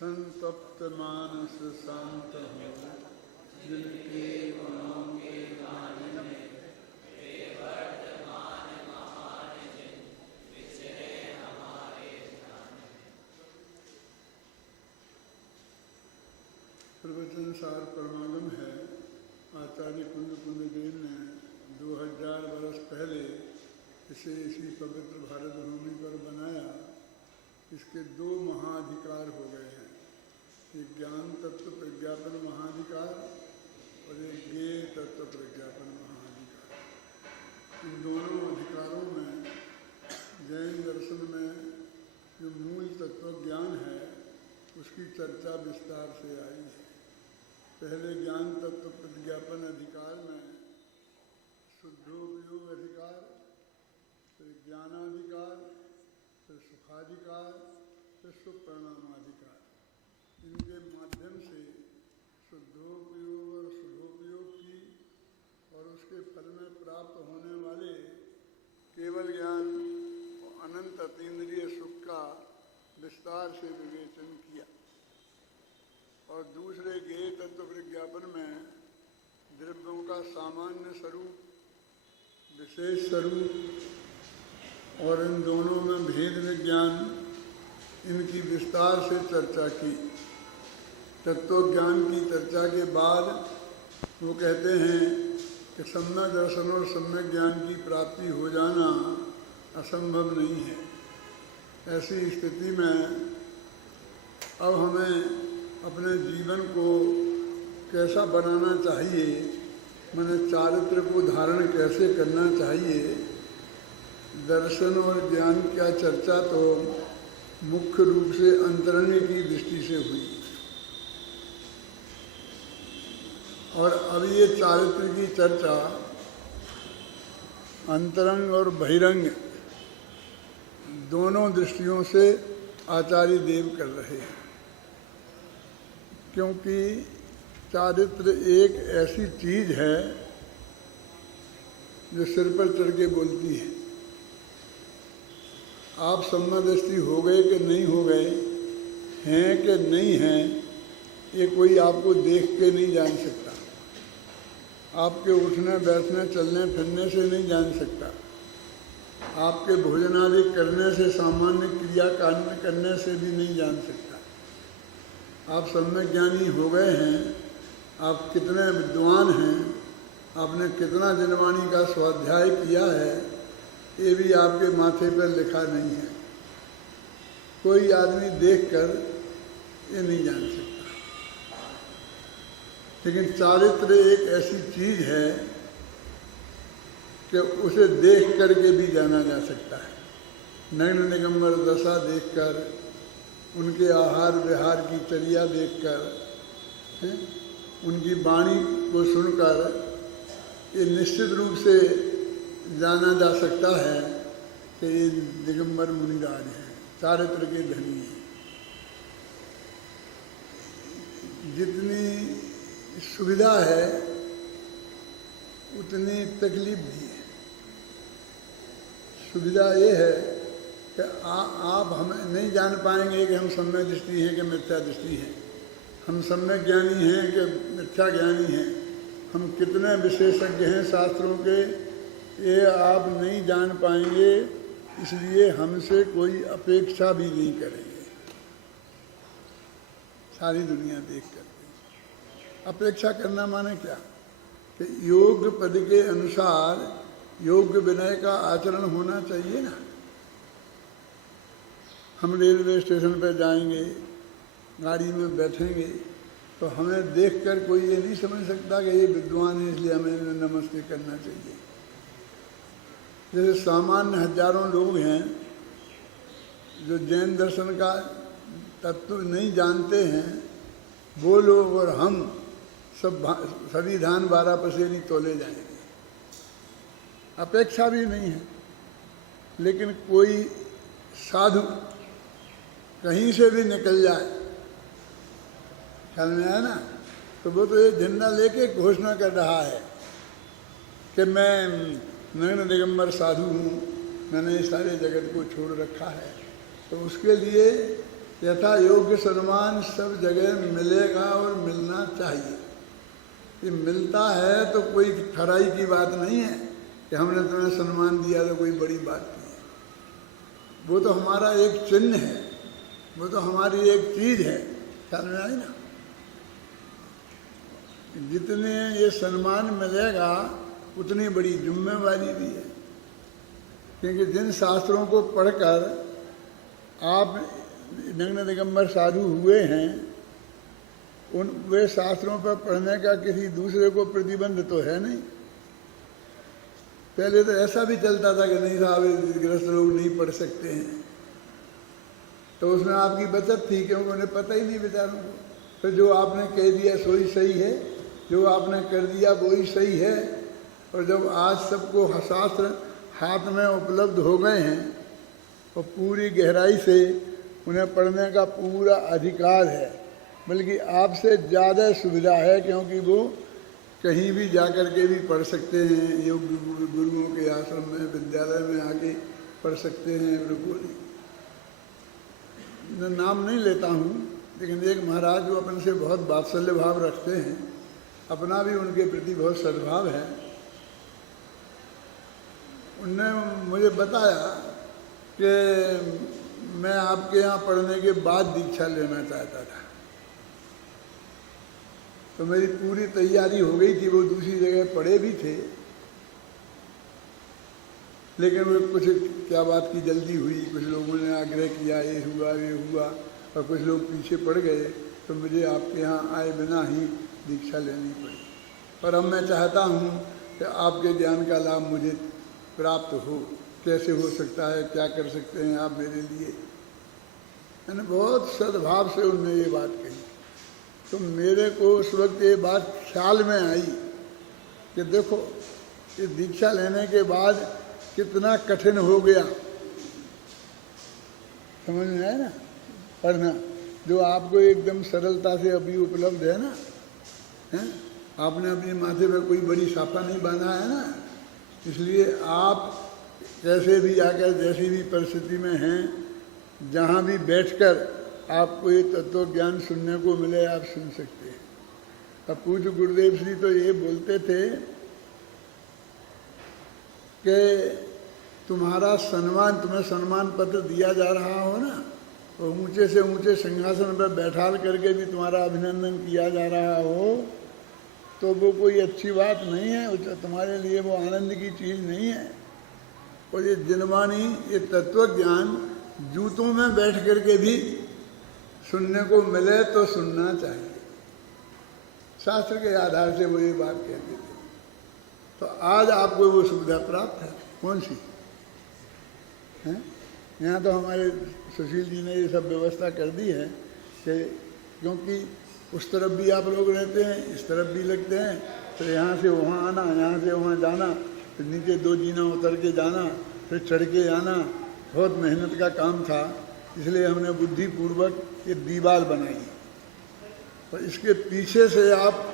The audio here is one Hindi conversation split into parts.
संतप्त मानस शांत हो जिनके गुणों के गान में प्रवचन सार परमागम है। आचार्य कुंद देव ने 2000 वर्ष पहले इसे इसी पवित्र भारत भूमि पर बनाया। इसके 2 महाधिकार हो गए हैं, एक ज्ञान तत्व प्रज्ञापन महाधिकार और एक ज्ञेय तत्व प्रज्ञापन महाधिकार। इन दोनों अधिकारों में जैन दर्शन में जो मूल तत्व ज्ञान है उसकी चर्चा विस्तार से आई है। पहले ज्ञान तत्व प्रज्ञापन अधिकार में शुद्धोपयोग अधिकार, फिर ज्ञानाधिकार, फिर सुखाधिकार, फिर सुपरिणामाधिकार। इनके माध्यम से शुद्धोपयोग और शुभोपयोग की और उसके फल में प्राप्त होने वाले केवल ज्ञान और अनंत अतीन्द्रिय सुख का विस्तार से विवेचन किया। और दूसरे ज्ञेय तत्व विज्ञापन में द्रव्यों का सामान्य स्वरूप, विशेष स्वरूप और इन दोनों में भेद विज्ञान, इनकी विस्तार से चर्चा की। तत्व ज्ञान की चर्चा के बाद वो कहते हैं कि सम्यक दर्शन और सम्यक ज्ञान की प्राप्ति हो जाना असंभव नहीं है। ऐसी स्थिति में अब हमें अपने जीवन को कैसा बनाना चाहिए, मैंने चारित्र को धारण कैसे करना चाहिए। दर्शन और ज्ञान की चर्चा तो मुख्य रूप से अंतरंग की दृष्टि से हुई और अब ये चारित्र की चर्चा अंतरंग और बहिरंग दोनों दृष्टियों से आचार्य देव कर रहे हैं। क्योंकि चारित्र एक ऐसी चीज है जो सिर पर चढ़ के बोलती है। आप सम्मादृष्टि हो गए कि नहीं हो गए, हैं कि नहीं हैं, ये कोई आपको देख के नहीं जान सकता। आपके उठने बैठने चलने फिरने से नहीं जान सकता। आपके भोजनादि करने से, सामान्य क्रिया करने से भी नहीं जान सकता। आप सम्यक ज्ञानी हो गए हैं, आप कितने विद्वान हैं, आपने कितना जनवाणी का स्वाध्याय किया है, ये भी आपके माथे पर लिखा नहीं है। कोई आदमी देखकर ये नहीं जान सकता। लेकिन चारित्र एक ऐसी चीज है कि उसे देख करके भी जाना जा सकता है। नग्न निगंबर दशा देखकर, उनके आहार विहार की चर्या देखकर, उनकी वाणी को सुनकर ये निश्चित रूप से जाना जा सकता है कि ये दिगंबर मुनिराज हैं, चारित्र के धनी हैं। जितनी सुविधा है उतनी तकलीफ भी है। सुविधा ये है कि आप हमें नहीं जान पाएंगे कि हम सम्यक दृष्टि हैं कि मिथ्या दृष्टि हैं, हम सम्यक ज्ञानी हैं कि मिथ्या ज्ञानी हैं, हम कितने विशेषज्ञ हैं शास्त्रों के, ये आप नहीं जान पाएंगे। इसलिए हमसे कोई अपेक्षा भी नहीं करेंगे। सारी दुनिया देख कर अपेक्षा करना माने क्या कि योग पद के अनुसार योग्य विनय का आचरण होना चाहिए ना। हम रेलवे स्टेशन पर जाएंगे, गाड़ी में बैठेंगे तो हमें देखकर कोई ये नहीं समझ सकता कि ये विद्वान है इसलिए हमें नमस्ते करना चाहिए। जैसे सामान्य हजारों लोग हैं जो जैन दर्शन का तत्व नहीं जानते हैं, वो लोग और हम सभी धान 12 पसेरी तोले जाएंगे। अपेक्षा भी नहीं है। लेकिन कोई साधु कहीं से भी निकल जाए, ख्याल में आया ना, तो वो तो ये झंडा लेके घोषणा कर रहा है कि मैं नग्न दिगंबर साधु हूँ, मैंने इस सारे जगत को छोड़ रखा है। तो उसके लिए यथा योग्य सम्मान सब जगह मिलेगा और मिलना चाहिए। ये मिलता है तो कोई खराई की बात नहीं है कि हमने तुम्हें सम्मान दिया तो कोई बड़ी बात नहीं है। वो तो हमारा एक चिन्ह है, वो तो हमारी एक चीज़ है। ख्याल में आई ना? जितने ये सम्मान मिलेगा उतनी बड़ी जिम्मेवारी भी है, क्योंकि जिन शास्त्रों को पढ़कर आप नग्न दिगंबर साधु हुए हैं, उन वे शास्त्रों पर पढ़ने का किसी दूसरे को प्रतिबंध तो है नहीं। पहले तो ऐसा भी चलता था कि नहीं साहब गृहस्थ लोग नहीं पढ़ सकते हैं, तो उसमें आपकी बचत थी, क्योंकि उन्हें पता ही नहीं बेचारों को। फिर जो आपने कह दिया सो ही सही है, जो आपने कर दिया वो ही सही है। और जब आज सबको शास्त्र हाथ में उपलब्ध हो गए हैं और पूरी गहराई से उन्हें पढ़ने का पूरा अधिकार है, बल्कि आपसे ज़्यादा सुविधा है, क्योंकि वो कहीं भी जाकर के भी पढ़ सकते हैं। योग गुरुओं के आश्रम में, विद्यालय में आके पढ़ सकते हैं। बिल्कुल नाम नहीं लेता हूँ, लेकिन एक महाराज जो अपन से बहुत वात्सल्य भाव रखते हैं, अपना भी उनके प्रति बहुत सद्भाव है, उनने मुझे बताया कि मैं आपके यहाँ पढ़ने के बाद दीक्षा लेना चाहता था। तो मेरी पूरी तैयारी हो गई थी, वो दूसरी जगह पढ़े भी थे, लेकिन वो कुछ क्या बात की जल्दी हुई, कुछ लोगों ने आग्रह किया, ये हुआ, और कुछ लोग पीछे पड़ गए, तो मुझे आपके यहाँ आए बिना ही दीक्षा लेनी पड़ी। पर अब मैं चाहता हूँ कि आपके ज्ञान का लाभ मुझे प्राप्त हो। कैसे हो सकता है, क्या कर सकते हैं आप मेरे लिए? मैंने बहुत सद्भाव से उनने ये बात कही। तो मेरे को उस वक्त ये बात ख्याल में आई कि देखो, ये दीक्षा लेने के बाद कितना कठिन हो गया, समझ में आया ना? पढ़ना जो आपको एकदम सरलता से अभी उपलब्ध है ना, है? आपने अपने माथे पर कोई बड़ी साफा नहीं बांधा है ना, इसलिए आप कैसे भी आकर जैसी भी परिस्थिति में हैं, जहाँ भी बैठकर आपको ये तत्व ज्ञान सुनने को मिले, आप सुन सकते हैं। अब पूज्य गुरुदेव श्री तो ये बोलते थे कि तुम्हारा सम्मान, तुम्हें सम्मान पत्र दिया जा रहा हो ना, और ऊंचे से ऊंचे सिंहासन पर बैठाल करके भी तुम्हारा अभिनंदन किया जा रहा हो, तो वो कोई अच्छी बात नहीं है, तुम्हारे लिए वो आनंद की चीज़ नहीं है। और ये जिनवाणी, ये तत्व ज्ञान जूतों में बैठ करके भी सुनने को मिले तो सुनना चाहिए। शास्त्र के आधार से वो ये बात कहते थे। तो आज आपको वो सुविधा प्राप्त है। कौन सी है? यहाँ तो हमारे सुशील जी ने ये सब व्यवस्था कर दी है कि क्योंकि उस तरफ भी आप लोग रहते हैं, इस तरफ भी लगते हैं, तो यहाँ से वहाँ आना, यहाँ से वहाँ जाना, फिर नीचे 2 जीना उतर के जाना, फिर चढ़ के आना, बहुत मेहनत का काम था। इसलिए हमने बुद्धिपूर्वक ये दीवार बनाई, और इसके पीछे से आप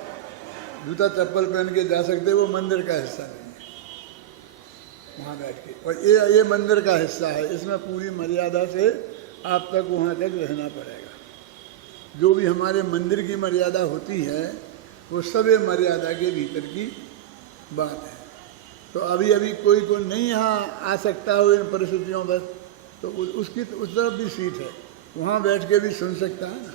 जूता चप्पल पहन के जा सकते, वो मंदिर का हिस्सा नहीं है, वहाँ बैठ के। और ये मंदिर का हिस्सा है, इसमें पूरी मर्यादा से आप तक वहाँ तक रहना पड़ेगा। जो भी हमारे मंदिर की मर्यादा होती है, वो सब ये मर्यादा के भीतर की बात है। तो अभी कोई नहीं यहाँ आ सकता हो इन परिस्थितियों पर, तो उसकी उस तरफ भी सीट है, वहाँ बैठ के भी सुन सकता है ना।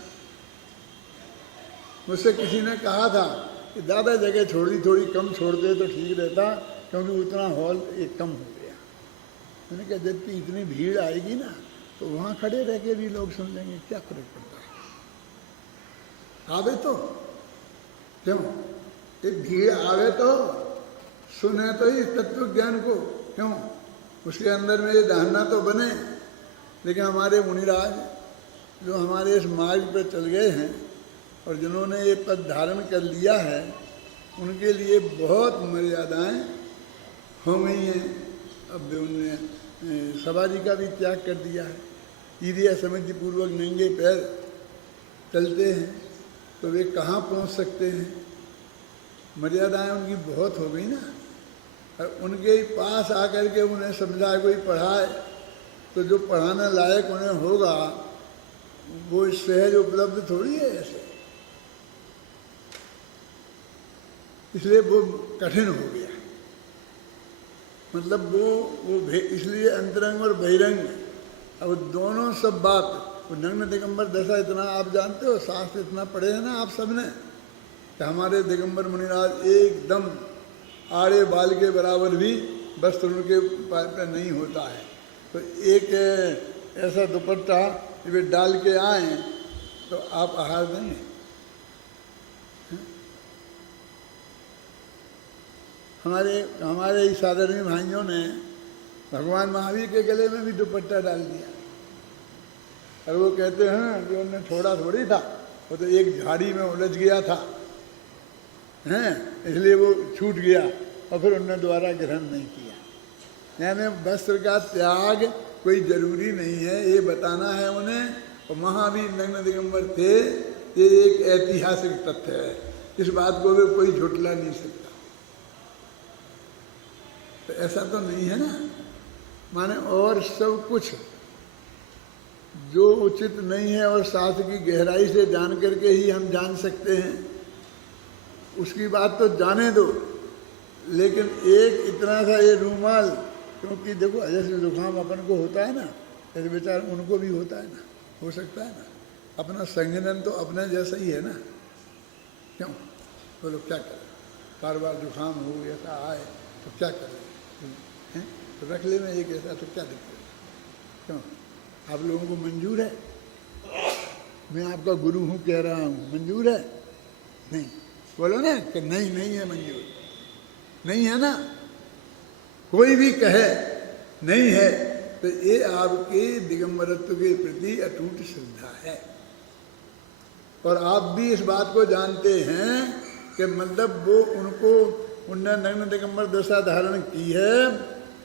मुझसे किसी ने कहा था कि ज़्यादा जगह थोड़ी कम छोड़ दे तो ठीक रहता, क्योंकि उतना हॉल एक कम हो गया। मैंने कहा जब कि इतनी भीड़ आएगी ना, तो वहाँ खड़े रह के भी लोग सुन लेंगे, क्या फर्क पड़ता है? आवे तो क्यों, एक भीड़ आवे तो सुने तो ही तत्व ज्ञान को, क्यों उसके अंदर में ये धारणा तो बने। लेकिन हमारे मुनिराज जो हमारे इस मार्ग पर चल गए हैं और जिन्होंने ये पद धारण कर लिया है, उनके लिए बहुत मर्यादाएं हो गई हैं। अब उन्होंने सवारी का भी त्याग कर दिया है, ईरिया समझ पूर्वक नंगे पैर चलते हैं, तो वे कहाँ पहुँच सकते हैं? मर्यादाएं उनकी बहुत हो गई ना। और उनके पास आकर के उन्हें समझाए, कोई पढ़ाए, तो जो पढ़ाने लायक उन्हें होगा वो सहज उपलब्ध थोड़ी है ऐसे, इसलिए वो कठिन हो गया। मतलब वो इसलिए अंतरंग और बहिरंग, अब दोनों सब बात, वो नग्न दिगंबर दशा इतना आप जानते हो, शास्त्र इतना पढ़े हैं ना आप सबने, कि हमारे दिगंबर मुनिराज एकदम आड़े बाल के बराबर भी वस्त्र उनके पैर पर नहीं होता है। तो एक ऐसा दुपट्टा वे डाल के आए तो आप आहार देंगे? हमारे इस आदरणीय भाइयों ने भगवान महावीर के गले में भी दुपट्टा डाल दिया, और वो कहते हैं कि उन्होंने छोड़ा थोड़ी था, वो तो एक झाड़ी में उलझ गया था, हैं, इसलिए वो छूट गया और फिर उन्होंने दोबारा ग्रहण नहीं किया। यानी वस्त्र का त्याग कोई जरूरी नहीं है, ये बताना है उन्हें। और महावीर नग्न दिगंबर थे, ये एक ऐतिहासिक तथ्य है, इस बात को भी कोई झुठला नहीं सकता। तो ऐसा तो नहीं है ना, माने और सब कुछ जो उचित नहीं है और शास्त्र की गहराई से जान करके ही हम जान सकते हैं, उसकी बात तो जाने दो। लेकिन एक इतना सा ये रूमाल, क्योंकि देखो जैसे जुकाम अपन को होता है ना, ऐसे बेचार उनको भी होता है ना, हो सकता है ना, अपना संगठन तो अपने जैसा ही है ना, क्यों बोलो क्या करें, बार बार जुकाम हो ऐसा आए तो क्या करें, हैं? तो रख ले में एक ऐसा, तो क्या दिक्कत, क्यों आप लोगों को मंजूर है? मैं आपका गुरु हूँ कह रहा हूँ, मंजूर है? नहीं, बोलो ना कि नहीं, नहीं है मंजूर, नहीं है ना। कोई भी कहे नहीं है तो ये आपके दिगंबरत्व के प्रति अटूट श्रद्धा है। और आप भी इस बात को जानते हैं कि मतलब वो उनको उन्होंने नग्न दिगंबर दशा धारण की है,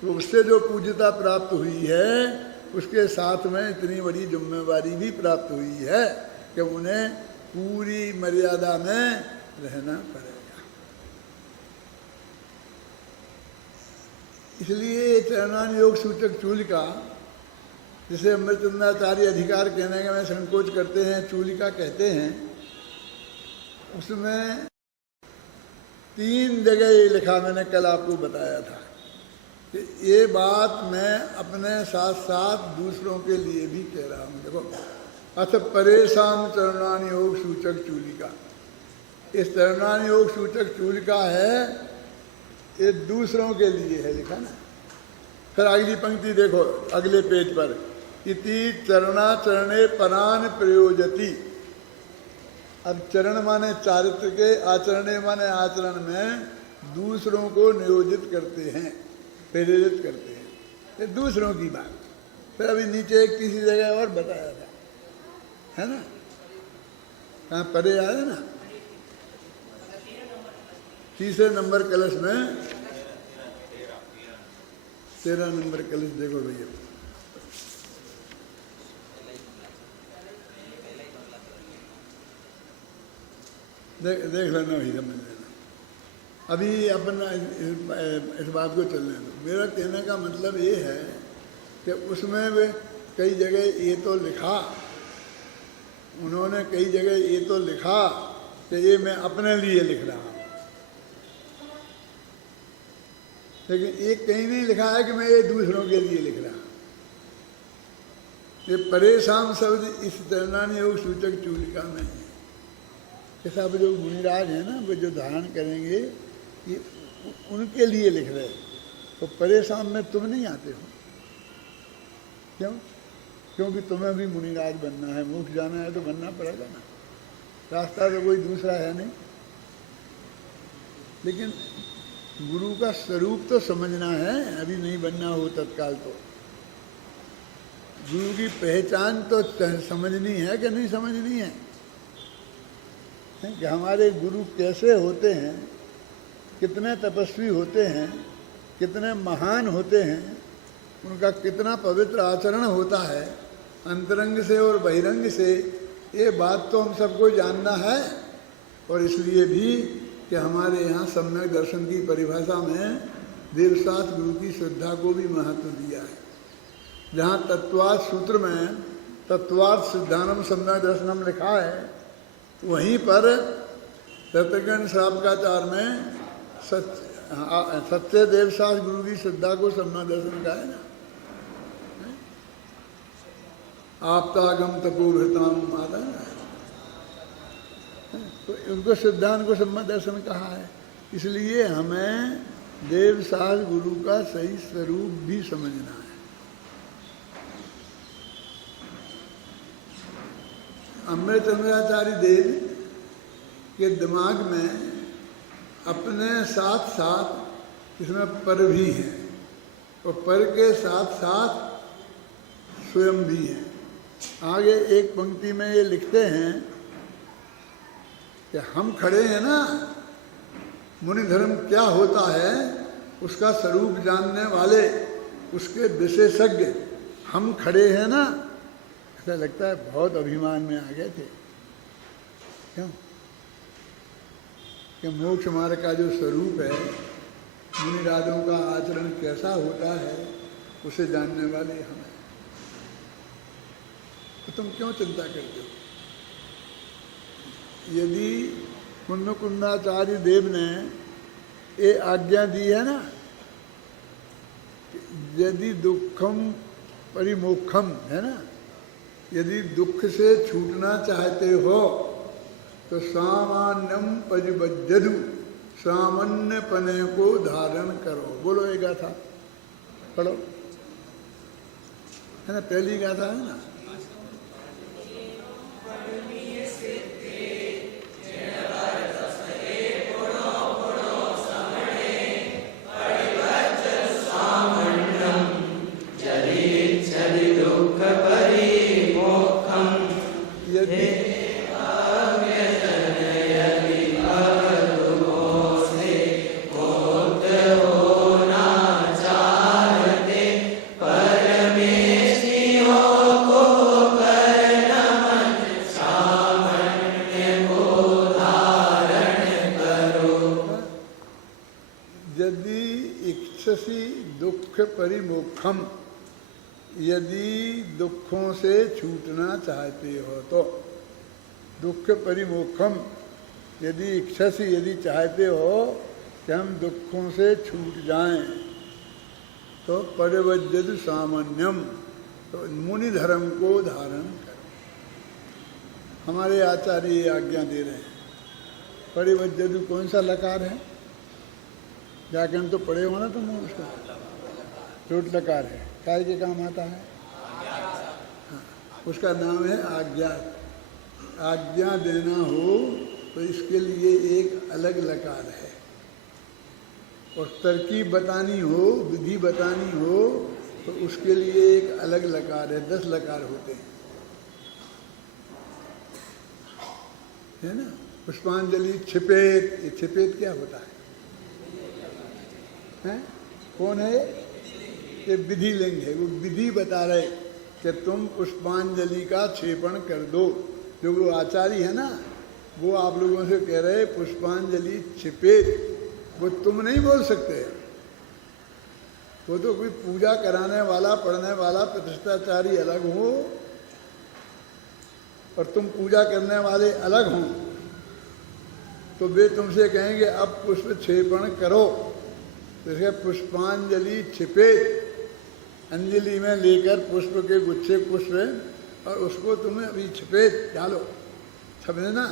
तो उससे जो पूज्यता प्राप्त हुई है, उसके साथ में इतनी बड़ी जिम्मेवारी भी प्राप्त हुई है कि उन्हें पूरी मर्यादा में रहना पड़ेगा। इसलिए चरणान योग सूचक चूलिका, जिसे अमृतचंद्राचार्य अधिकार कहने का में संकोच करते हैं, चूलिका कहते हैं, उसमें 3 जगह ये लिखा, मैंने कल आपको बताया था कि ये बात मैं अपने साथ साथ दूसरों के लिए भी कह रहा हूँ। देखो, अथ परेशान चरणान योग सूचक चूलिका, इस चरणान योग सूचक चूलिका है, ये दूसरों के लिए है, लिखा ना। फिर अगली पंक्ति देखो अगले पेज पर, इति चरणाचरणे परान प्रयोजति। अब चरण माने चारित्र के, आचरणे माने आचरण में दूसरों को नियोजित करते हैं, प्रेरित करते हैं, ये दूसरों की बात। फिर अभी नीचे एक तीसरी जगह और बताया था, है ना, कहाँ परे आया ना, 3 नंबर कलश में 13 नंबर कलश देखो भैया, देख लेना ही, समझ लेना। अभी अपन इस बात को चलने दो। मेरा कहने का मतलब ये है कि उसमें वे कई जगह ये तो लिखा, उन्होंने कई जगह ये तो लिखा कि ये मैं अपने लिए लिख रहा हूँ, लेकिन एक कहीं नहीं लिखा है कि मैं ये दूसरों के लिए लिख रहा हूँ। ये परेशान शब्द इस चरणान योग सूचक चूलिका में है। ऐसा जो मुनिराज है ना, वो जो धारण करेंगे, ये उनके लिए लिख रहे, तो परेशान में तुम नहीं आते हो, क्यों? क्योंकि तुम्हें भी मुनिराज बनना है, मोक्ष जाना है तो बनना पड़ेगा ना, रास्ता तो कोई दूसरा है नहीं। लेकिन गुरु का स्वरूप तो समझना है, अभी नहीं बनना हो तत्काल तो। गुरु की पहचान तो समझनी है कि नहीं समझनी है, कि हमारे गुरु कैसे होते हैं, कितने तपस्वी होते हैं, कितने महान होते हैं, उनका कितना पवित्र आचरण होता है अंतरंग से और बहिरंग से, ये बात तो हम सबको जानना है। और इसलिए भी कि हमारे यहाँ सम्यक दर्शन की परिभाषा में देवशास्त्र गुरु की श्रद्धा को भी महत्व दिया है। जहाँ तत्वाद सूत्र में तत्वात् सिद्धानम सम्यक दर्शनम लिखा है, वहीं पर तत्वज्ञान श्रावकाचार में सत्य देव शास्त्र गुरु की श्रद्धा को सम्यक दर्शन का है ना। आपतागम तपोभृताम आता है ना, तो उनको सिद्धांत को सम्यक दर्शन कहा है। इसलिए हमें देव शास्त्र गुरु का सही स्वरूप भी समझना है। अमृतचंद्राचार्य देव के दिमाग में अपने साथ साथ इसमें पर भी है, और पर के साथ साथ स्वयं भी है। आगे एक पंक्ति में ये लिखते हैं कि हम खड़े हैं ना, मुनि धर्म क्या होता है उसका स्वरूप जानने वाले, उसके विशेषज्ञ हम खड़े हैं ना। ऐसा लगता है बहुत अभिमान में आ गए थे, क्यों कि मोक्ष मार्ग का जो स्वरूप है, मुनि राजों का आचरण कैसा होता है, उसे जानने वाले हम हैं। तो तुम क्यों चिंता करते हो? यदि कुंदाचार्य देव ने ये आज्ञा दी है ना, यदि दुखम परिमोक्षम है ना, यदि दुख से छूटना चाहते हो तो सामान्यम परिबद्धु, सामान्य पने को धारण करो। बोलो ये गाथा पढ़ो, है ना, पहली गाथा है ना। परिमोक्षम, यदि दुखों से छूटना चाहते हो तो, दुख परिमोक्षम, यदि इच्छा से, यदि चाहते हो कि हम दुखों से छूट जाएं, तो परिवज्जद सामान्यम, तो मुनि धर्म को धारण करो। हमारे आचार्य आज्ञा दे रहे हैं। परिवज्जद कौन सा लकार है? जाके हम तो पढ़े हो ना तुम उसका, चोट लकार है, काय के काम आता है। हाँ, उसका नाम है आज्ञा। आज्ञा देना हो तो इसके लिए एक अलग लकार है, और तरकीब बतानी हो, विधि बतानी हो तो उसके लिए एक अलग लकार है। 10 लकार होते हैं, है ना। पुष्पांजलि, छिपेत, ये छिपेत क्या होता है? हैं? कौन है? ये विधि लिंग है। वो विधि बता रहे कि तुम पुष्पांजलि का क्षेपण कर दो। जो वो आचार्य है ना, वो आप लोगों से कह रहे पुष्पांजलि छिपेत, वो तुम नहीं बोल सकते। वो तो कोई पूजा कराने वाला, पढ़ने वाला, प्रतिष्ठाचारी अलग हो और तुम पूजा करने वाले अलग हो, तो वे तुमसे कहेंगे अब पुष्प क्षेपण करो। तो पुष्पांजलि छिपेत, अंजलि में लेकर पुष्प के गुच्छे पुष्प, और उसको तुम्हें अभी छिपेत डालो, समझे ना।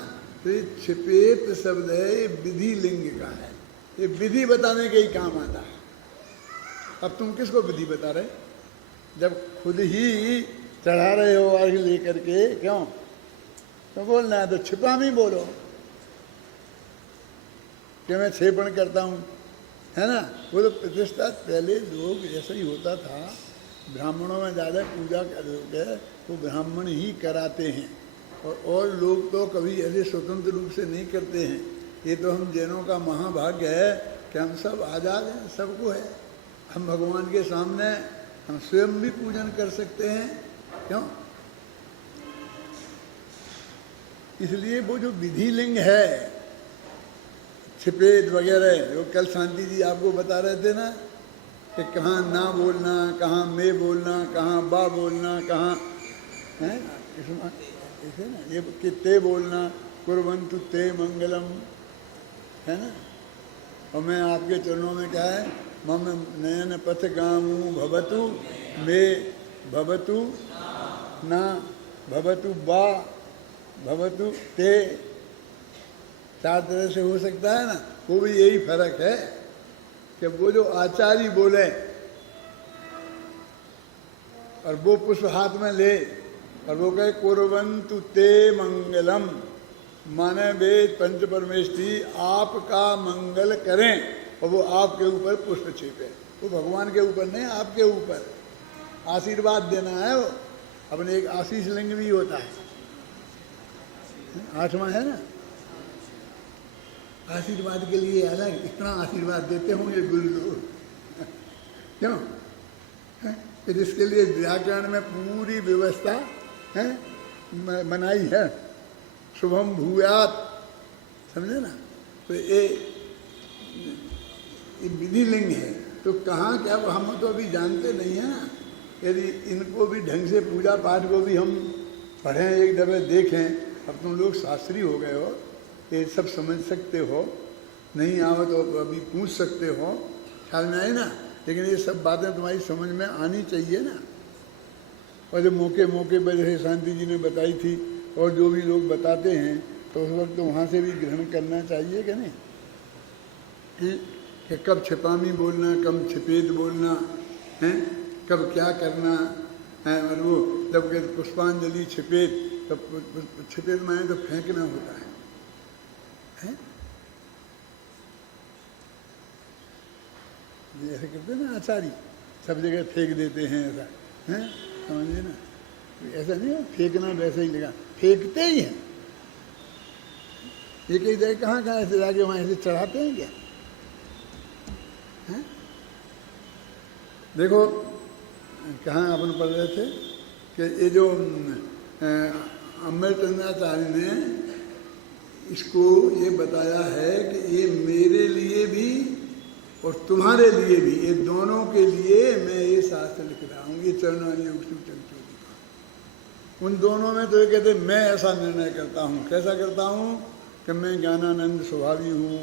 तो ये छिपेत शब्द है, ये विधि लिंग का है, ये विधि बताने के ही काम आता है। अब तुम किसको विधि बता रहे? जब खुद ही चढ़ा रहे हो अर्घ लेकर के, क्यों तो बोलना है तो छिपा में बोलो कि मैं क्षेपण करता हूँ, है ना। वो तो प्रतिष्ठा पहले लोग ऐसा ही होता था, ब्राह्मणों में ज़्यादा पूजा करते वो ब्राह्मण ही कराते हैं, और लोग तो कभी ऐसे स्वतंत्र रूप से नहीं करते हैं। ये तो हम जैनों का महाभाग्य है कि हम सब आज़ाद हैं, सबको है। हम भगवान के सामने हम स्वयं भी पूजन कर सकते हैं, क्यों। इसलिए वो जो विधि लिंग है, छिपेद वगैरह, जो कल शांति जी आपको बता रहे थे ना कि कहाँ ना बोलना, कहाँ मैं बोलना, कहाँ बा बोलना, कहाँ हैं इसमें ऐसे ना, ये कि ते बोलना कुर्वन्तु ते मंगलम, है ना। और मैं आपके चरणों में क्या है, मम नयन पथ गामू भवतु मे भवतु ना भवतु बा भवतु ते, चार तरह से हो सकता है ना। वो भी यही फर्क है कि वो जो आचार्य बोले और वो पुष्प हाथ में ले और वो कहे कुर्वन्तु ते मंगलम, माने वेद पंच परमेष्ठी आपका मंगल करें, और वो आपके ऊपर पुष्प छिपे। वो भगवान के ऊपर नहीं, आपके ऊपर आशीर्वाद देना है। वो अपने एक आशीष लिंग भी होता है, 8वां है ना। आशीर्वाद के लिए अलग इतना आशीर्वाद देते होंगे गुरु लोग, क्यों फिर इसके लिए व्याकरण में पूरी व्यवस्था है बनाई है, शुभम भूयात, समझे ना। तो ये विधि लिंग है, तो कहाँ क्या हम तो अभी जानते नहीं हैं ना। यदि इनको भी ढंग से पूजा पाठ को भी हम पढ़ें, एक दफे देखें, अब तुम लोग शास्त्री हो गए हो, ये सब समझ सकते हो, नहीं आओ तो अभी पूछ सकते हो, ख्याल में आई ना। लेकिन ये सब बातें तुम्हारी समझ में आनी चाहिए ना। और जो मौके मौके पर जैसे शांति जी ने बताई थी, और जो भी लोग बताते हैं, तो उस वक्त तो वहाँ से भी ग्रहण करना चाहिए कि नहीं, कि कब छिपामी बोलना, कब छिपेद बोलना है, कब क्या करना है। और वो जब पुष्पांजलि छिपेद, तब छिपेद माने तो फेंकना होता है। ऐसे करते हैं ना आचार्य, सब जगह फेंक देते हैं, ऐसा है, समझिए ना। ऐसा नहीं है फेंकना, वैसे ही लगा फेंकते ही हैं। ये कई जगह कहाँ कहाँ ऐसे जाके वहाँ ऐसे चढ़ाते हैं क्या, है? देखो कहाँ अपन पढ़ रहे थे कि ये जो अमृतचंद्राचार्य ने इसको ये बताया है कि ये मेरे लिए भी और तुम्हारे लिए भी, ये दोनों के लिए मैं ये शास्त्र लिख रहा हूँ। ये चरणानी उन दोनों में तो ये कहते मैं ऐसा निर्णय करता हूँ। कैसा करता हूँ कि मैं ज्ञानानंद स्वभावी हूँ,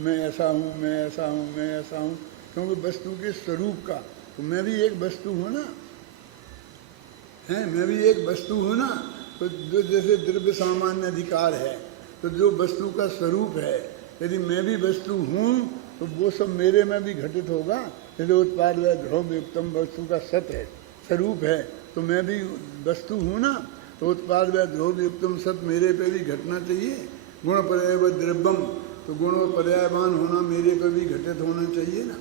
मैं ऐसा हूँ, मैं ऐसा हूँ, मैं ऐसा हूँ। क्योंकि वस्तु के स्वरूप का, तो मैं भी एक वस्तु हूँ ना, है, मैं भी एक वस्तु हूँ ना। तो जो जैसे द्रव्य सामान्य अधिकार है, तो जो वस्तु का स्वरूप है, यदि मैं भी वस्तु हूँ तो वो सब मेरे में भी घटित होगा। यदि उत्पाद व द्रव्य उत्तम वस्तु का सत है, स्वरूप है, तो मैं भी वस्तु हूँ ना। तो उत्पाद व द्रव्य उत्तम सत मेरे पे भी घटना चाहिए। गुण पर्याय व द्रव्यम, तो गुण व पर्यायवान होना मेरे पे भी घटित होना चाहिए ना।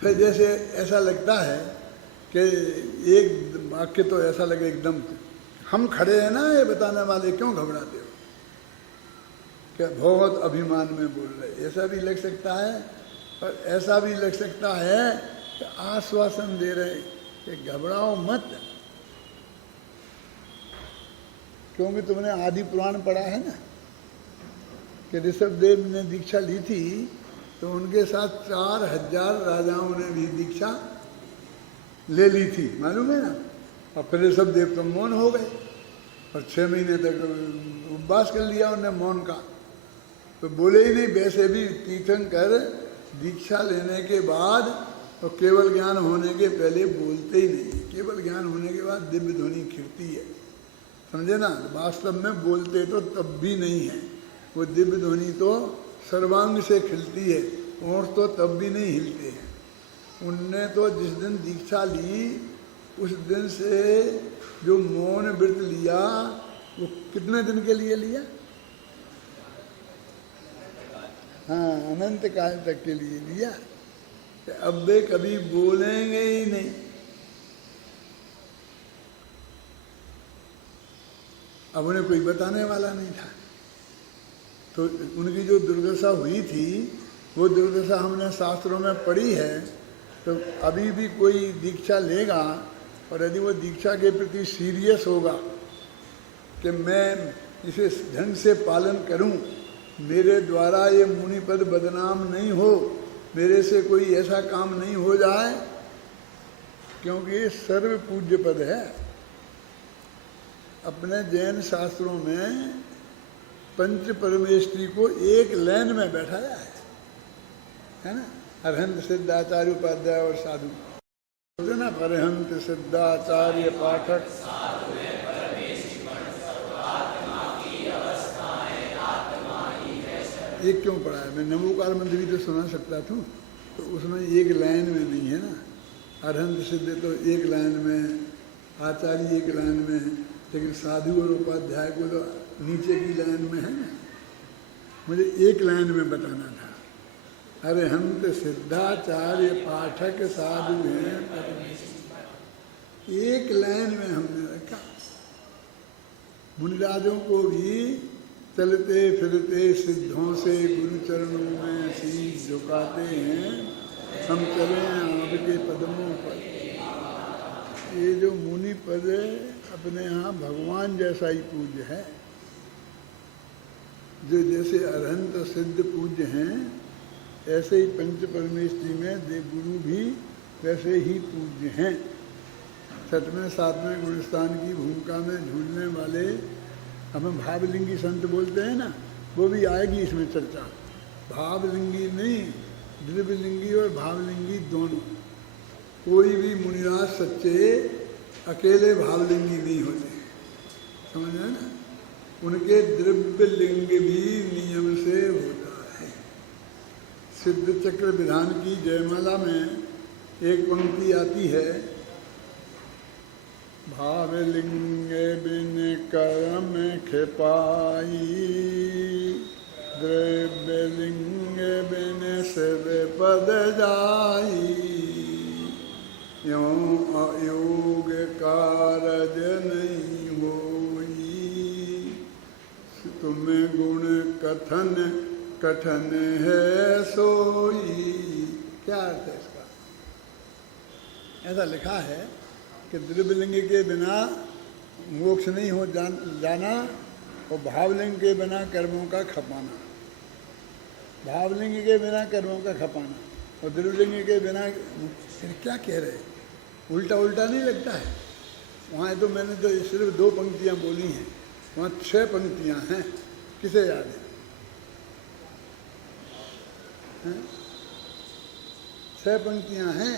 फिर जैसे ऐसा लगता है कि एक वाक्य तो ऐसा लगे एकदम, हम खड़े हैं ना ये बताने वाले, क्यों घबराते हो, क्या बहुत अभिमान में बोल रहे, ऐसा भी लग सकता है। और ऐसा भी लग सकता है कि आश्वासन दे रहे कि घबराओ मत, क्योंकि तुमने आदि पुराण पढ़ा है ना कि ऋषभदेव ने दीक्षा ली थी, तो उनके साथ 4000 राजाओं ने भी दीक्षा ले ली थी, मालूम है ना। और फिर ऋषभदेव तो मौन हो गए और 6 महीने तक उपवास कर लिया उन्होंने मौन का, तो बोले ही नहीं। वैसे भी तीर्थंकर दीक्षा लेने के बाद और केवल ज्ञान होने के पहले बोलते ही नहीं, केवल ज्ञान होने के बाद दिव्य ध्वनि खिलती है, समझे ना। वास्तव में बोलते तो तब भी नहीं है, वो दिव्य ध्वनि तो सर्वांग से खिलती है, और तो तब भी नहीं हिलते हैं। उनने तो जिस दिन दीक्षा ली उस दिन से जो मौन व्रत लिया, वो कितने दिन के लिए लिया, हाँ, अनंत काल तक के लिए लिया। तो अब वे कभी बोलेंगे ही नहीं। अब उन्हें कोई बताने वाला नहीं था, तो उनकी जो दुर्दशा हुई थी वो दुर्दशा हमने शास्त्रों में पढ़ी है। तो अभी भी कोई दीक्षा लेगा और यदि वो दीक्षा के प्रति सीरियस होगा कि मैं इसे ढंग से पालन करूं, मेरे द्वारा ये मुनि पद बदनाम नहीं हो, मेरे से कोई ऐसा काम नहीं हो जाए, क्योंकि ये सर्व पूज्य पद है, अपने जैन शास्त्रों में पंच परमेष्ठी को एक लाइन में बैठाया है ना। अरहंत सिद्धाचार्य उपाध्याय और साधु बोलते ना, अरहंत सिद्धाचार्य पाठक ये क्यों पढ़ा है? मैं नमोकार मंत्र भी तो सुना सकता था, तो उसमें एक लाइन में नहीं है ना। अरहंत सिद्ध तो एक लाइन में, आचार्य एक लाइन में, लेकिन साधु और उपाध्याय को तो नीचे की लाइन में है ना। मुझे एक लाइन में बताना था। अरहंत सिद्धाचार्य पाठक साधु हैं, एक लाइन में हमने रखा। मुनिराजों को भी चलते फिरते सिद्धों से गुरु चरणों में शीश झुकाते हैं, हम चलें आपके पदमों पर। ये जो मुनि पद अपने यहाँ भगवान जैसा ही पूज्य है, जो जैसे अरहंत सिद्ध पूज्य हैं, ऐसे ही पंच परमेष्ठी में देव गुरु भी वैसे ही पूज्य हैं। छठवें सातवें गुणस्थान की भूमिका में झूलने वाले हमें भावलिंगी संत बोलते हैं ना, वो भी आएगी इसमें चर्चा। भावलिंगी नहीं, द्रव्यलिंगी और भावलिंगी दोनों। कोई भी मुनिराज सच्चे अकेले भावलिंगी नहीं होते, समझ रहे ना। उनके द्रव्यलिंग भी नियम से होता है। सिद्ध चक्र विधान की जयमाला में एक पंक्ति आती है, भावलिंग बिन कर्म खेपाई, द्रव्यलिंग बिन शिव पद जाई, यों अयोग कारज नहीं होई, तुम गुण कथन कठन है सोई। क्या अर्थ है इसका? ऐसा लिखा है कि द्रव्यलिंग के बिना मोक्ष नहीं हो जाना और भावलिंग के बिना कर्मों का खपाना। भावलिंग के बिना कर्मों का खपाना और द्रव्यलिंग के बिना क्या कह रहे? उल्टा उल्टा नहीं लगता है? वहाँ तो मैंने तो सिर्फ 2 पंक्तियाँ बोली हैं, वहाँ 6 पंक्तियाँ हैं। किसे याद है? 6 पंक्तियाँ हैं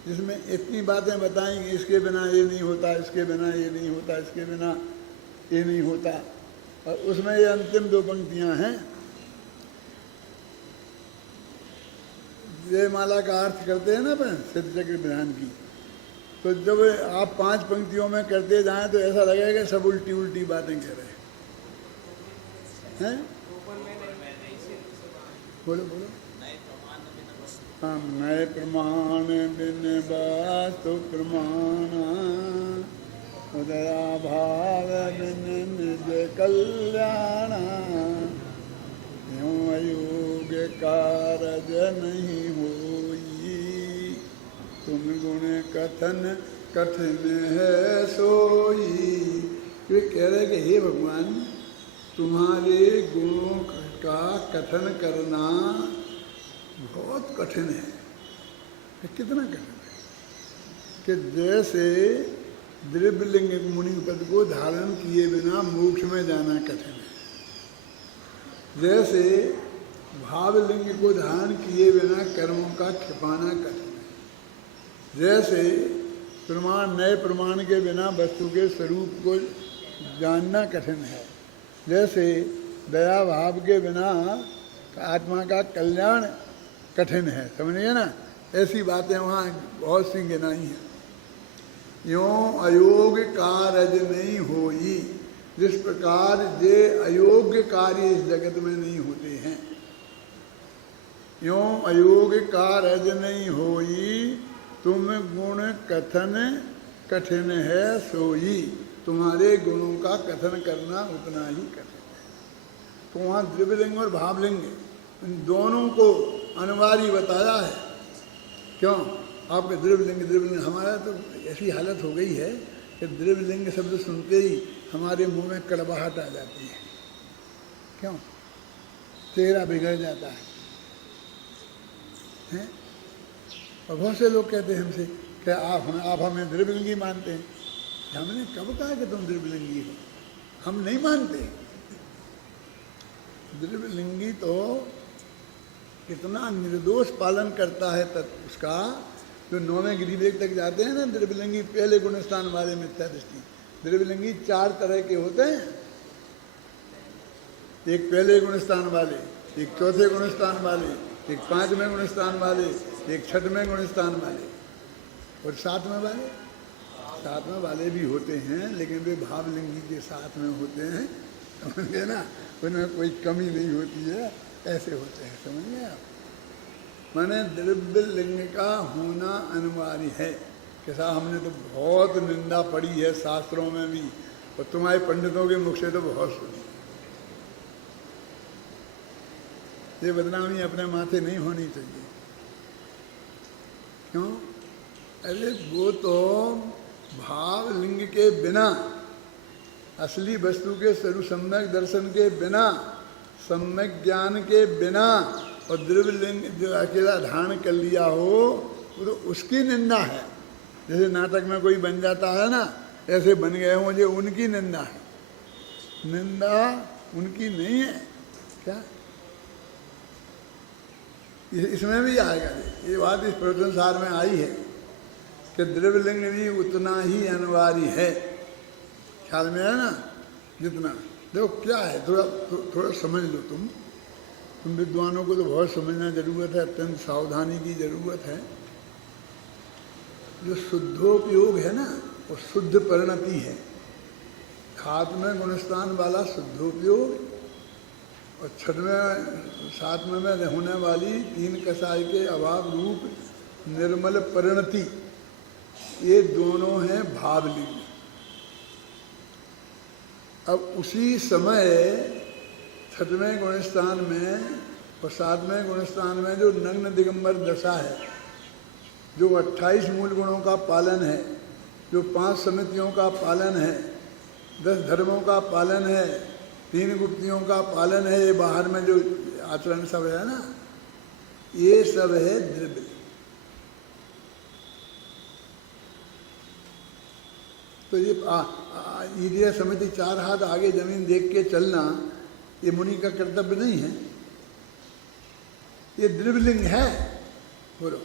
जिसमें इतनी बातें बताएंगे, इसके बिना ये नहीं होता, इसके बिना ये नहीं होता, इसके बिना ये नहीं होता। और उसमें ये अंतिम 2 पंक्तियाँ हैं। जयमाला का अर्थ करते हैं ना अपन सिद्ध चक्र विधान की, तो जब आप 5 पंक्तियों में करते जाएं तो ऐसा लगेगा सब उल्टी उल्टी बातें कह रहे हैं। बोलो बोलो। हम नए प्रमाण बिन वास्तु प्रमाण, उदया भाव बिन निज कल्याण, यूं अयोग कारज नहीं होई, तुम गुण कथन कठिन है सोई। वे कह रहे कि हे भगवान, तुम्हारे गुणों का कथन करना बहुत कठिन है। कितना कठिन है कि जैसे द्रव्यलिंग मुनि पद को धारण किए बिना मोक्ष में जाना कठिन है, जैसे भावलिंग को धारण किए बिना कर्मों का छिपाना कठिन है, जैसे प्रमाण नए प्रमाण के बिना वस्तु के स्वरूप को जानना कठिन है, जैसे दया भाव के बिना आत्मा का कल्याण कठिन है। समझिए ना, ऐसी बातें वहाँ बहुत सी गिनाई हैं। यों अयोग कारज नहीं होई, जिस प्रकार जे अयोग्य कार्य इस जगत में नहीं होते हैं। यों अयोग कारज नहीं होई, तुम गुण कथन कठिन है सोई। तुम्हारे गुणों का कथन करना उतना ही कठिन है। तो वहाँ द्रव्यलिंग और भावलिंग इन दोनों को अनिवार्य बताया है। क्यों? आपके द्रव्यलिंग हमारा तो ऐसी हालत हो गई है कि द्रव्यलिंग शब्द सुनते ही हमारे मुंह में कड़वाहट आ जाती है। क्यों? चेहरा बिगड़ जाता है, हैं? और बहुत से लोग कहते हैं हमसे कि आप हमें द्रव्यलिंगी मानते हैं। हमने कब कहा कि तुम द्रव्यलिंगी हो? हम नहीं मानते। द्रव्यलिंगी तो कितना निर्दोष पालन करता है तत् उसका, जो 9वें गिरिवेग तक जाते हैं ना, द्रव्यलिंगी पहले गुणस्थान वाले मिथ्या दृष्टि। द्रव्यलिंगी 4 तरह के होते हैं, एक पहले गुणस्थान वाले, एक चौथे गुणस्थान वाले, एक 5वें गुणस्थान वाले, एक 6वें गुणस्थान वाले और 7वें वाले। 7वें वाले भी होते हैं, लेकिन वे भावलिंगी के साथ में होते हैं, समझ गए ना, उनमें कोई कमी नहीं होती है, ऐसे होते हैं, समझ गए आप। माने द्रव्य लिंग का होना अनिवार्य है। कैसा, हमने तो बहुत निंदा पड़ी है शास्त्रों में भी, और तुम्हारे पंडितों के मुख से तो बहुत सुनी। ये बदनामी अपने माथे नहीं होनी चाहिए। क्यों? अरे वो तो भाव लिंग के बिना, असली वस्तु के स्वरूप सम्यक दर्शन के बिना, सम्यक ज्ञान के बिना, और द्रव्य लिंग जो अकेला धारण कर लिया हो, वो तो उसकी निंदा है। जैसे नाटक में कोई बन जाता है ना, ऐसे बन गए हों, जो उनकी निंदा है। निंदा उनकी नहीं है। क्या इसमें भी आएगा? ये बात इस प्रवचन सार में आई है कि द्रव्यलिंग भी उतना ही अनिवार्य है। ख्याल में है ना? जितना देखो क्या है, थोड़ा समझ लो। तुम विद्वानों को तो बहुत समझना जरूरत है, अत्यंत सावधानी की जरूरत है। जो शुद्धोपयोग है ना, वो शुद्ध परिणति है। खात्मे गुणस्थान वाला शुद्धोपयोग, और 7वें में होने वाली 3 कसाई के अभाव रूप निर्मल परिणति, ये दोनों हैं भावलिंग। अब उसी समय 6वें गुणस्थान में और 7वें गुणस्थान में जो नग्न दिगंबर दशा है, जो 28 मूल गुणों का पालन है, जो 5 समितियों का पालन है, 10 धर्मों का पालन है, 3 गुप्तियों का पालन है, ये बाहर में जो आचरण सब है ना, ये सब है द्रव्य। तो ये समिति 4 हाथ आगे जमीन देख के चलना, ये मुनि का कर्तव्य नहीं है, ये द्रव्यलिंग है। बोलो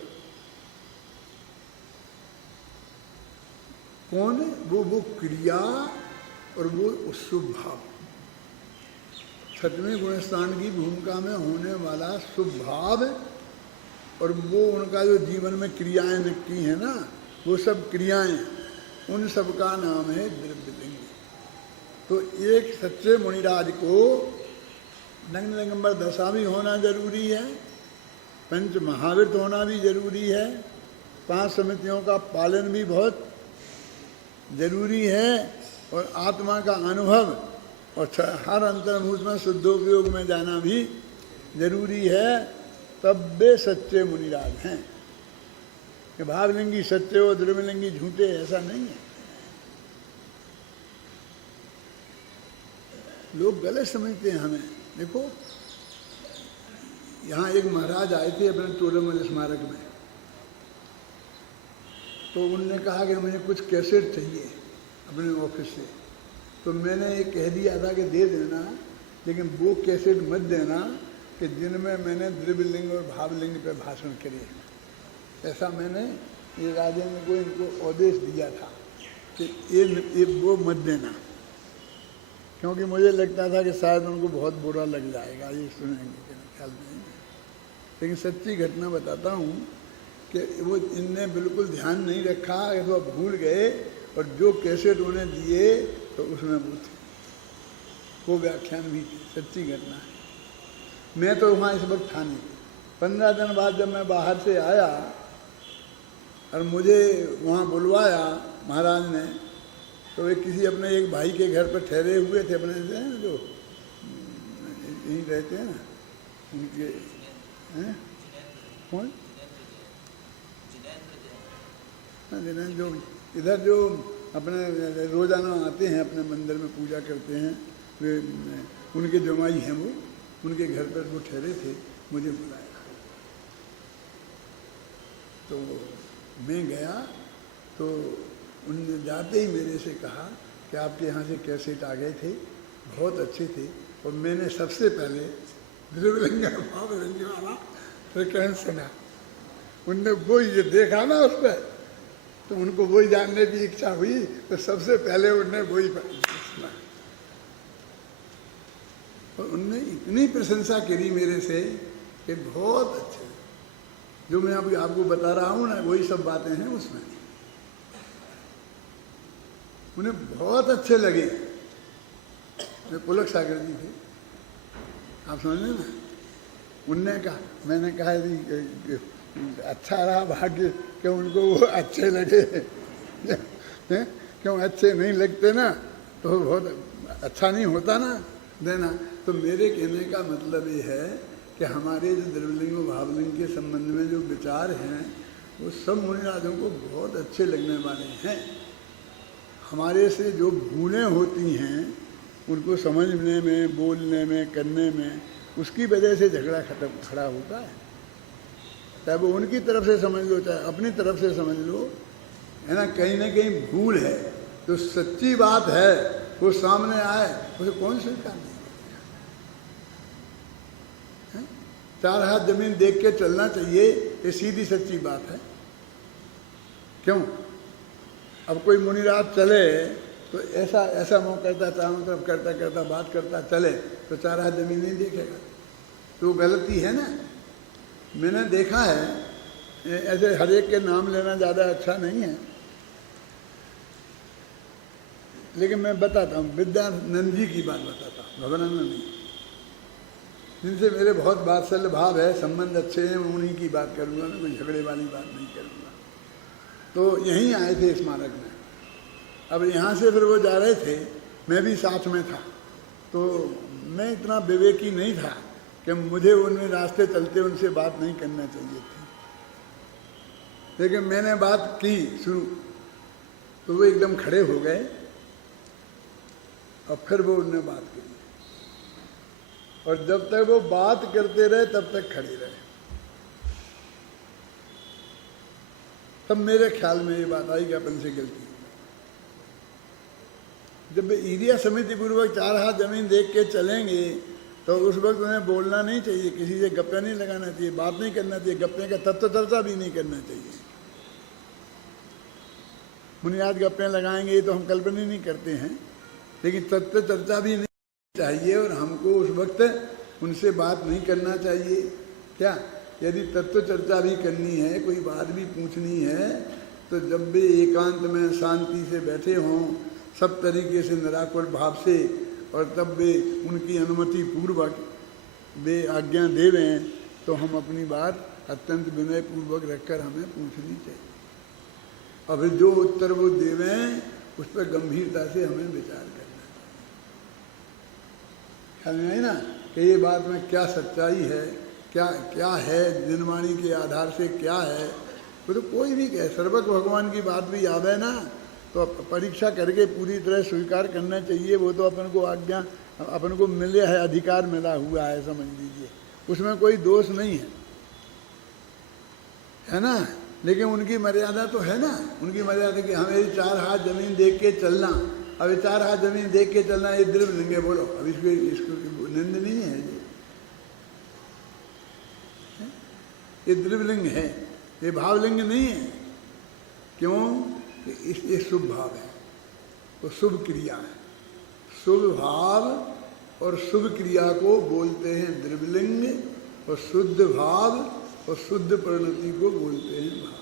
कौन? वो क्रिया और वो शुभ भाव। 6वें गुणस्थान की भूमिका में होने वाला शुभ भाव, और वो उनका जो जीवन में क्रियाएं निकली हैं ना, वो सब क्रियाएं, उन सब का नाम है द्रव्यलिंग। तो एक सच्चे मुनिराज को नग्न दिगंबर दशा भी होना जरूरी है, पंच महावीर होना भी जरूरी है, 5 समितियों का पालन भी बहुत जरूरी है, और आत्मा का अनुभव और हर अंतर्भूत में शुद्धोपयोग में जाना भी जरूरी है। तब वे सच्चे मुनिराज हैं। कि भावलिंगी सच्चे हो, द्रव्यलिंगी झूठे, ऐसा नहीं है। लोग गलत समझते हैं हमें। देखो यहाँ एक महाराज आए थे अपने तोड़मल स्मारक में, तो उनने कहा कि मुझे कुछ कैसेट चाहिए अपने ऑफिस से। तो मैंने ये कह दिया था कि दे देना, लेकिन वो कैसेट मत देना कि जिनमें मैंने द्रव्यलिंग और भावलिंग पे भाषण करे। ऐसा मैंने ये राजेंद्र को इनको आदेश दिया था कि ये वो मत देना, क्योंकि मुझे लगता था कि शायद उनको बहुत बुरा लग जाएगा ये सुनेंगे, ख्याल नहीं। लेकिन सच्ची घटना बताता हूँ कि वो इनने बिल्कुल ध्यान नहीं रखा, वो भूल गए, और जो कैसेट उन्हें दिए तो उसमें वो थे, वो व्याख्यान भी थे। सच्ची घटना है। मैं तो वहाँ इस वक्त था नहीं। 15 दिन बाद जब मैं बाहर से आया और मुझे वहाँ बुलवाया महाराज ने, तो वे किसी अपने एक भाई के घर पर ठहरे हुए थे, अपने जो यहीं रहते हैं ना, उनके हैं कौन, जो इधर जो अपने रोजाना आते हैं अपने मंदिर में पूजा करते हैं, वे उनके जमाई हैं, वो उनके घर पर वो ठहरे थे। मुझे बुलाया तो मैं गया, तो उनने जाते ही मेरे से कहा कि आपके यहाँ से कैसेट आ गए थे, बहुत अच्छे थे, और मैंने सबसे पहले द्रव्यलिंग भावलिंग वाला प्रकरण सुना। उनने वो ये देखा ना उस पर, तो उनको वही जानने की इच्छा हुई, तो सबसे पहले उनने वही सुना। और उनने इतनी प्रशंसा करी मेरे से कि बहुत अच्छे, जो मैं अभी आपको बता रहा हूँ ना, वही सब बातें हैं उसमें। उन्हें बहुत अच्छे लगे। पुलक सागर जी थे, आप समझ लें ना। उनने कहा, मैंने कहा अच्छा रहा भाग्य कि उनको वो अच्छे लगे। क्यों अच्छे नहीं लगते ना तो बहुत अच्छा नहीं होता ना देना। तो मेरे कहने का मतलब ये है कि हमारे जो द्रव्यलिंग और भावलिंग के संबंध में जो विचार हैं वो सब मुनिराजों को बहुत अच्छे लगने वाले हैं। हमारे से जो भूलें होती हैं उनको समझने में, बोलने में, करने में, उसकी वजह से झगड़ा खड़ा होता है। चाहे वो उनकी तरफ से समझ लो, चाहे अपनी तरफ से समझ लो, है ना कहीं भूल है। जो सच्ची बात है वो सामने आए, उसे कौन स्वीकार नहीं। 4 हाथ जमीन देख के चलना चाहिए, ये सीधी सच्ची बात है। क्यों? अब कोई मुनिराज चले तो ऐसा मुँह करता, चारों तरफ करता करता बात करता चले, तो 4 हाथ जमीन नहीं देखेगा, तो गलती है ना। मैंने देखा है ऐसे हर एक के नाम लेना ज़्यादा अच्छा नहीं है, लेकिन मैं बताता हूँ, विद्यानंद जी की बात बताता हूँ, भवनानंद नहीं, जिनसे मेरे बहुत वात्सल्य भाव है, संबंध अच्छे हैं, उन्हीं की बात करूँगा मैं, कोई झगड़े वाली बात नहीं करूँगा। तो यहीं आए थे स्मारक में। अब यहाँ से फिर वो जा रहे थे, मैं भी साथ में था, तो मैं इतना विवेकी नहीं था कि मुझे उनमें रास्ते चलते उनसे बात नहीं करना चाहिए थी, लेकिन मैंने बात की शुरू, तो वो एकदम खड़े हो गए और फिर वो उनने बात की, और जब तक वो बात करते रहे तब तक खड़े रहे। तब मेरे ख्याल में ये बात आई कि अपन से गलती। जब एरिया समिति पूर्वक 4 हाथ जमीन देख के चलेंगे तो उस वक्त उन्हें बोलना नहीं चाहिए, किसी से गप्पे नहीं लगाना चाहिए, बात नहीं करना चाहिए, गप्पे का तत्व चर्चा भी नहीं करना चाहिए। बुनियाद गप्पे लगाएंगे तो हम कल्पना नहीं करते हैं, लेकिन तत्व चर्चा भी नहीं चाहिए, और हमको उस वक्त उनसे बात नहीं करना चाहिए। क्या यदि तत्व चर्चा भी करनी है, कोई बात भी पूछनी है, तो जब भी एकांत में शांति से बैठे हों, सब तरीके से निराकुल भाव से, और तब वे उनकी अनुमति पूर्वक वे आज्ञा देवें, तो हम अपनी बात अत्यंत विनय पूर्वक रखकर हमें पूछनी चाहिए। अब जो उत्तर वो देवें उस पर गंभीरता से हमें विचार करना चाहिए। ख्याल में आई ना कि ये बात में क्या सच्चाई है, क्या है, जनवाणी के आधार से क्या है। वो तो कोई भी कहे, सर्वज्ञ भगवान की बात भी याद है ना, तो परीक्षा करके पूरी तरह स्वीकार करना चाहिए। वो तो अपन को आज्ञा, अपन को मिले है, अधिकार मिला हुआ है, समझ लीजिए, उसमें कोई दोष नहीं है ना। लेकिन उनकी मर्यादा तो है ना, उनकी मर्यादा कि हमें 4 हाथ जमीन देख के चलना। अब 4 हाथ जमीन देख के चलना ये द्रव्यलिंग है, बोलो। अब इसको निंद नहीं है, ये द्रव्यलिंग है, ये भावलिंग नहीं है। क्यों? ये शुभ भाव है, वो शुभ क्रिया है। शुभ भाव और शुभ क्रिया को बोलते हैं द्रव्यलिंग, और शुद्ध भाव और शुद्ध परिणति को बोलते हैं भाव।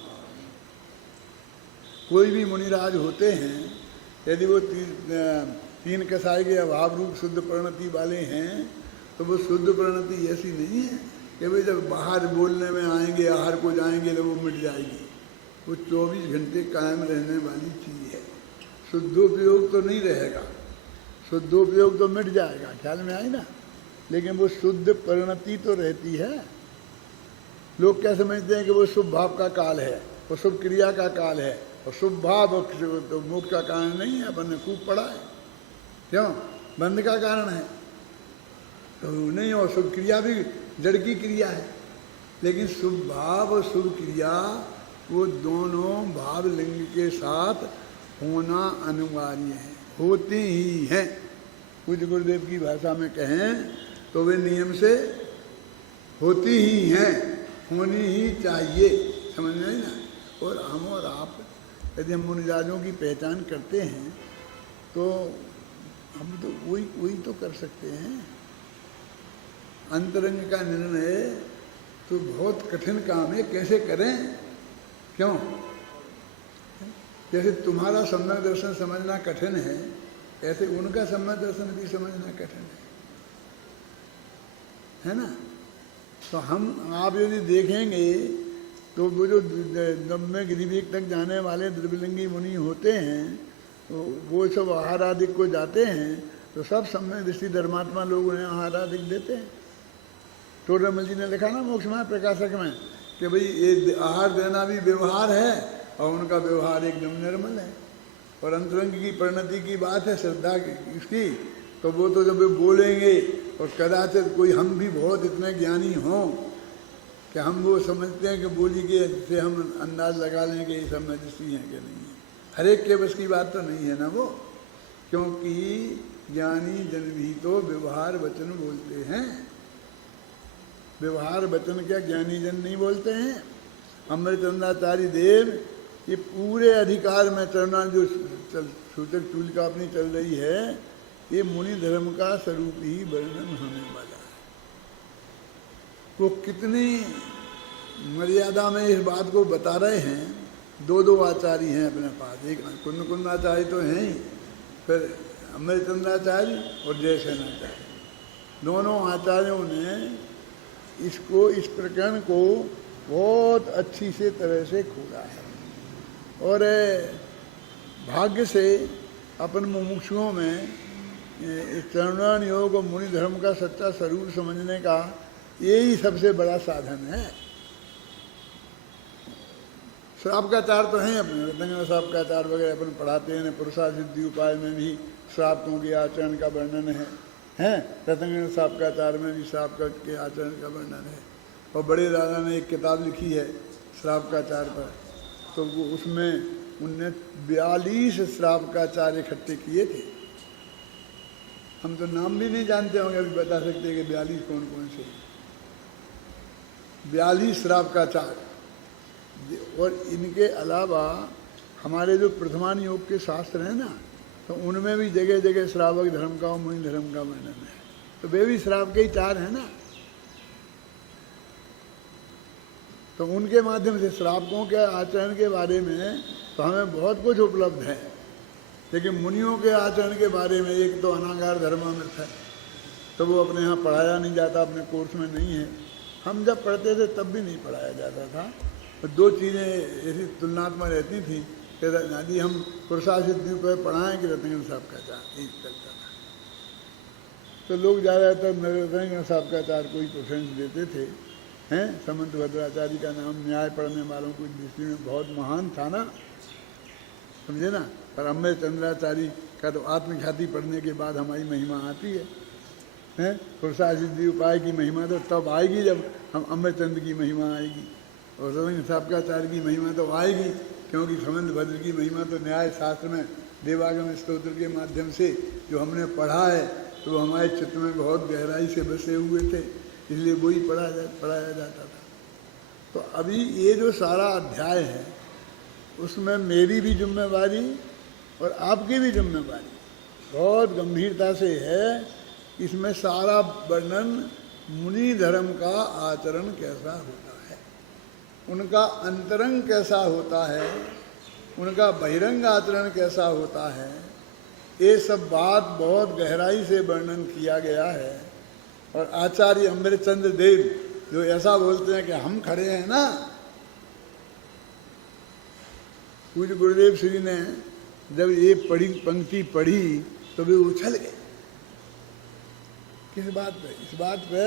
कोई भी मुनिराज होते हैं, यदि वो 3 कसाई के अभाव रूप शुद्ध परिणति वाले हैं, तो वो शुद्ध परिणति ऐसी नहीं है कि भाई जब बाहर बोलने में आएंगे, आहार को जाएंगे तो वो मिट जाएगी। वो 24 घंटे कायम रहने वाली चीज़ है। शुद्धोपयोग तो नहीं रहेगा, शुद्धोपयोग तो मिट जाएगा, ख्याल में आई ना। लेकिन वो शुद्ध परिणति तो रहती है। लोग क्या समझते हैं कि वो शुभ भाव का काल है, वो शुभ क्रिया का काल है, और शुभ भाव तो मोक्ष का कारण नहीं है। अपन ने खूब पढ़ा है, क्यों? बंध का कारण है तो नहीं, और शुभ क्रिया भी जड़ की क्रिया है। लेकिन शुभ भाव और शुभ क्रिया वो दोनों भाव लिंग के साथ होना अनिवार्य है, होती ही है। पूज्य गुरुदेव की भाषा में कहें तो वे नियम से होती ही हैं, होनी ही चाहिए, समझ में ना। और हम और आप यदि हम मुनिराजों की पहचान करते हैं तो हम तो वही तो कर सकते हैं। अंतरंग का निर्णय तो बहुत कठिन काम है, कैसे करें? क्यों? जैसे तुम्हारा सम्यक दर्शन समझना कठिन है, ऐसे उनका सम्यक दर्शन भी समझना कठिन है ना। तो हम आप यदि देखेंगे तो वो जो नब्बे गिरिवेक तक जाने वाले द्रव्यलिंगी मुनि होते हैं तो वो सब आहार आदि को जाते हैं तो सब सम्यक दृष्टि धर्मात्मा लोग उन्हें आहार आदि देते हैं। टोडरमल जी ने लिखा ना मोक्ष मार्ग प्रकाशक में कि भाई ये आहार देना भी व्यवहार है और उनका व्यवहार एकदम निर्मल है। और अंतरंग की परिणति की बात है, श्रद्धा इसकी, तो वो तो जब वे बोलेंगे और कदाचित कोई हम भी बहुत इतने ज्ञानी हों कि हम वो समझते हैं कि बोली के से हम अंदाज लगा लें कि ये सब में दृष्टि है कि नहीं है। हर एक के बस की बात तो नहीं है ना वो, क्योंकि ज्ञानी जन भी तो व्यवहार वचन बोलते हैं। व्यवहार वचन क्या ज्ञानी जन नहीं बोलते हैं? अमृतचंद्राचार्य देव ये पूरे अधिकार में चलना जो सूचक चूलिका अपनी चल रही है, ये मुनि धर्म का स्वरूप ही वर्णन होने वाला है। वो कितनी मर्यादा में इस बात को बता रहे हैं। दो आचार्य हैं अपने पास, एक कुंदाचार्य तो हैं ही, फिर अमृतचंद्राचार्य और जयसेनाचार्य, दोनों आचार्यों ने इसको, इस प्रकरण को बहुत अच्छी से तरह से खोला है। और भाग्य से अपन मुमुक्षुओं में चरणान योग और मुनि धर्म का सच्चा स्वरूप समझने का यही सबसे बड़ा साधन है। श्रावकाचार तो हैं अपने, रत्नागिरी श्रावकाचार वगैरह अपन पढ़ाते हैं। पुरुषार्थ सिद्धि उपाय में भी श्रावकों के आचरण का वर्णन है। रत्नागिरी श्रावकाचार में भी श्रावक के आचरण का वर्णन है। और बड़े दादा ने एक किताब लिखी है श्रावकाचार पर, तो वो उसमें उनने 42 श्रावकाचार इकट्ठे किए थे। हम तो नाम भी नहीं जानते होंगे, अभी बता सकते हैं कि 42 कौन कौन से। 42 श्रावकाचार। और इनके अलावा हमारे जो प्रथमान योग के शास्त्र हैं ना, तो उनमें भी जगह जगह श्रावक धर्म का और मुनि धर्म का वर्णन है। तो वे भी श्रावक ही चार है ना। तो उनके माध्यम से श्रावकों के आचरण के बारे में तो हमें बहुत कुछ उपलब्ध है। लेकिन मुनियों के आचरण के बारे में, एक तो अनागार धर्मामृत है, तो वो अपने यहाँ पढ़ाया नहीं जाता, अपने कोर्स में नहीं है। हम जब पढ़ते थे तब भी नहीं पढ़ाया जाता था। और दो चीज़ें ऐसी तुलनात्मक रहती थी कि यदि हम पुरुषार्थ सिद्धि पर पढ़ाएँ कि रत्नागिरी साहब का चार यही चलता था। तो लोग ज़्यादातर रत्नागिरी साहब का चार को ही प्रेफरेंस देते थे। हैं समंत भद्राचार्य का नाम न्याय पढ़ने वालों की दृष्टि में बहुत महान था ना, समझे ना। पर अम्बे चंद्राचार्य का तो आत्मख्याति पढ़ने के बाद हमारी महिमा आती है। हैं पुरुषार्थ सिद्धि उपाय की महिमा तो तब आएगी जब हम अम्बे चंद्र की महिमा आएगी। और रत्नागिरी साहबकाचार्य की महिमा तो आएगी क्योंकि समंत भद्र की महिमा तो न्याय शास्त्र में देवागम स्तोत्र के माध्यम से जो हमने पढ़ा है तो हमारे चित्त में बहुत गहराई से बसे हुए थे, इसलिए वही पढ़ाया जाता था। तो अभी ये जो सारा अध्याय है उसमें मेरी भी जिम्मेवारी और आपकी भी जिम्मेवारी बहुत गंभीरता से है। इसमें सारा वर्णन मुनि धर्म का आचरण कैसा होता है, उनका अंतरंग कैसा होता है, उनका बहिरंग आचरण कैसा होता है, ये सब बात बहुत गहराई से वर्णन किया गया है। और आचार्य अमृतचंद्र देव जो ऐसा बोलते हैं कि हम खड़े हैं ना, पूज्य गुरुदेव श्री ने जब ये पंक्ति पढ़ी तो वे उछल गए। किस बात पे? इस बात पे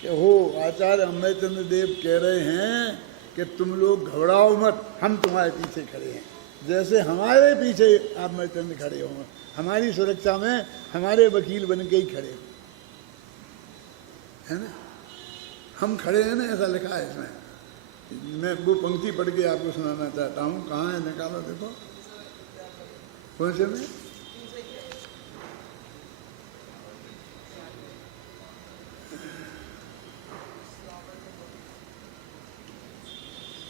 कि हो आचार्य अमृतचंद्र देव कह रहे हैं कि तुम लोग घबराओ मत, हम तुम्हारे पीछे खड़े हैं। जैसे हमारे पीछे आप अमृतचंद्र खड़े हो, हमारी सुरक्षा में हमारे वकील बन के ही खड़े हो, है ना। हम खड़े हैं ना, ऐसा लिखा है इसमें। मैं वो पंक्ति पढ़ के आपको सुनाना चाहता हूँ। कहाँ है, निकालो देखो। कौन से में?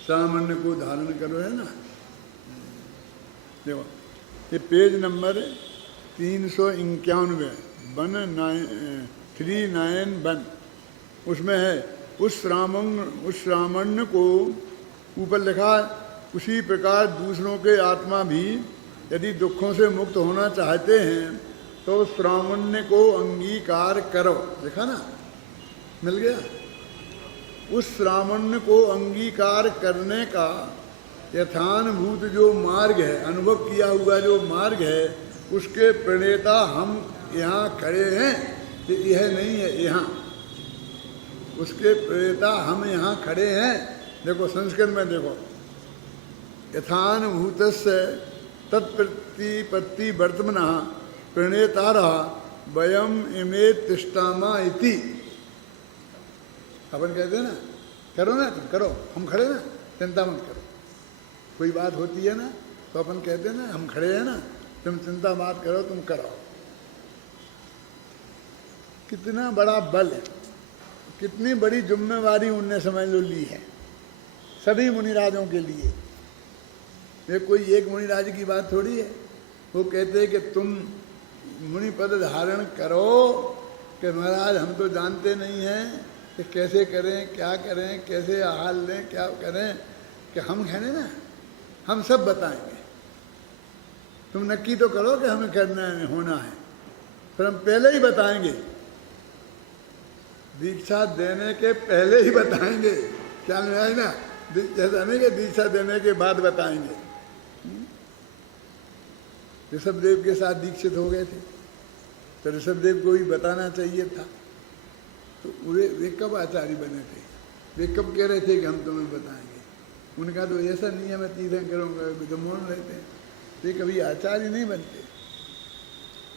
सामान्य को धारण करो है ना। देखो ये पेज नंबर 391 139 उसमें है उस श्रामण्य को ऊपर लिखा है, उसी प्रकार दूसरों के आत्मा भी यदि दुखों से मुक्त होना चाहते हैं तो श्रामण्य को अंगीकार करो। देखा ना, मिल गया। उस श्रामण्य को अंगीकार करने का यथानुभूत जो मार्ग है, अनुभव किया हुआ जो मार्ग है, उसके प्रणेता हम यहाँ खड़े हैं। यह नहीं है, यहाँ उसके प्रणेता हम यहाँ खड़े हैं। देखो संस्कृत में देखो, यथानुभूतस्य तत्प्रतिपत्ति वर्तमनः प्रणेतारः वयम इमे तिष्ठामा इति। अपन कहते हैं ना, करो ना, तुम करो, हम खड़े ना, चिंता मत करो। कोई बात होती है ना तो अपन कहते हैं ना, हम खड़े हैं ना, तुम चिंता मत करो, तुम करो। कितना बड़ा बल है, कितनी बड़ी जिम्मेवारी उनने समझ लो ली है सभी मुनिराजों के लिए। ये कोई एक मुनिराज की बात थोड़ी है। वो कहते हैं कि तुम मुनि पद धारण करो कि महाराज हम तो जानते नहीं हैं कि कैसे करें, क्या करें, कैसे आहार लें, क्या करें, कि हम कहने ना, हम सब बताएंगे। तुम नक्की तो करो कि हमें करना है, होना है, फिर हम पहले ही बताएंगे। दीक्षा देने के पहले ही बताएंगे। क्या नहीं है ना, जैसा नहीं कि दीक्षा देने के बाद बताएंगे। ऋषभदेव के साथ दीक्षित हो गए थे तो ऋषभदेव को भी बताना चाहिए था। तो वे कब आचार्य बने थे? वे कब कह रहे थे कि हम तुम्हें बताएंगे? उनका तो ऐसा नहीं है मैं तीर्थन करूँगा, तो मोड़ रहते हैं। वे कभी आचार्य नहीं बनते,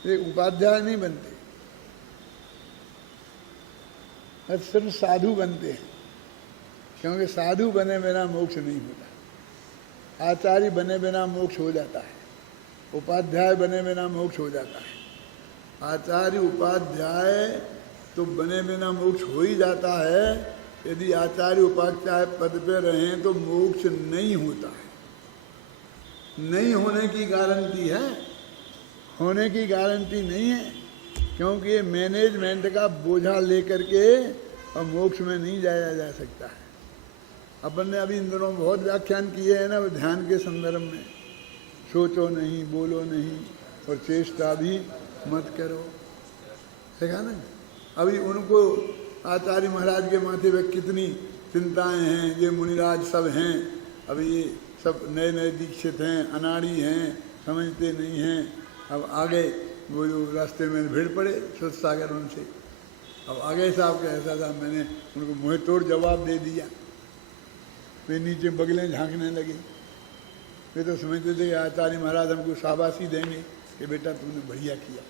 वे उपाध्याय नहीं बनते, सिर्फ साधु बनते हैं। क्योंकि साधु बने बिना मोक्ष नहीं होता, आचार्य बने बिना मोक्ष हो जाता है, उपाध्याय बने बिना मोक्ष हो जाता है। आचार्य उपाध्याय तो बने बिना मोक्ष हो ही जाता है। यदि आचार्य उपाध्याय पद पे रहें तो मोक्ष नहीं होता है। नहीं होने की गारंटी है, होने की गारंटी नहीं है। क्योंकि ये मैनेजमेंट का बोझा लेकर के और मोक्ष में नहीं जाया जा सकता है। अपन ने अभी इन दिनों बहुत व्याख्यान किए हैं ना ध्यान के संदर्भ में। सोचो नहीं, बोलो नहीं और चेष्टा भी मत करो, देखा ना। अभी उनको आचार्य महाराज के माथे पे कितनी चिंताएं हैं। ये मुनिराज सब हैं, अभी ये सब नए नए दीक्षित हैं, अनाड़ी हैं, समझते नहीं हैं। अब आगे वो जो रास्ते में भिड़ पड़े सुरसागर उनसे, अब आगे साहब का ऐसा था, मैंने उनको मुँह तोड़ जवाब दे दिया। वे नीचे बगलें झांकने लगे। वे तो समझते थे कि आचार्य महाराज हमको शाबाशी देंगे कि बेटा तुमने बढ़िया किया।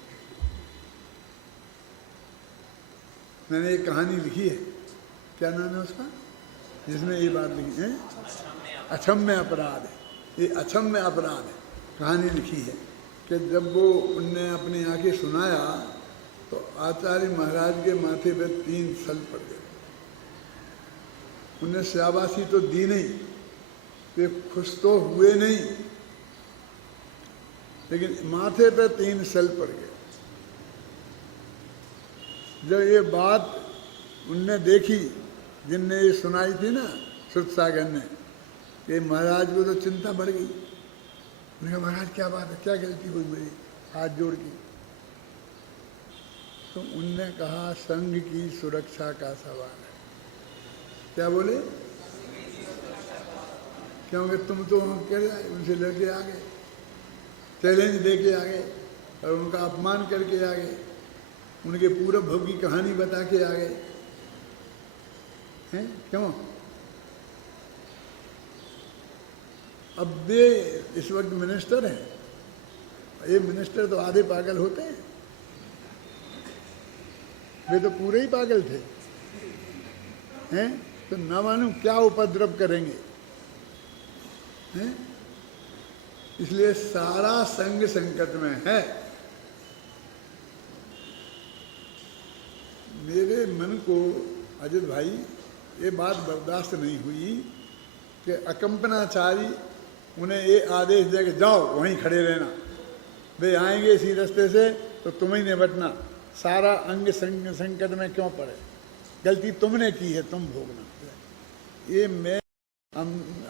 मैंने एक कहानी लिखी है, क्या नाम है उसका, जिसमें ये बात लिखी है, अक्षम्य अपराध है। ये अक्षम्य अपराध है, कहानी लिखी है कि जब वो उनने अपनी आंखें सुनाया तो आचार्य महाराज के माथे पे 3 सल पड़ गए। उन्हें शाबाशी तो दी नहीं, वे खुश तो हुए नहीं, लेकिन माथे पे 3 सल पड़ गए। जब ये बात उनने देखी, जिनने ये सुनाई थी ना सुरसागर ने, कि महाराज को तो चिंता बढ़ गई। उन्होंने कहा महाराज क्या बात है, क्या गलती हुई मेरी, हाथ जोड़ के। तो उनने कहा संघ की सुरक्षा का सवाल है। क्या बोले? क्योंकि तुम तो उनसे लड़के आ गए, चैलेंज दे के आ गए और उनका अपमान करके आ गए, उनके पूरब भव की कहानी बता के आ गए हैं। क्यों? अब वे इस वक्त मिनिस्टर हैं। ये मिनिस्टर तो आधे पागल होते हैं, वे तो पूरे ही पागल थे हैं। तो न मालूम क्या उपद्रव करेंगे हैं। इसलिए सारा संग संकट में है। मेरे मन को अजित भाई ये बात बर्दाश्त नहीं हुई कि अकंपनाचारी उन्हें ये आदेश दे के जाओ वहीं खड़े रहना, वे आएंगे इसी रास्ते से तो तुम ही निपटना, सारा अंग संकट में क्यों पड़े, गलती तुमने की है, तुम भोगना। ये मैं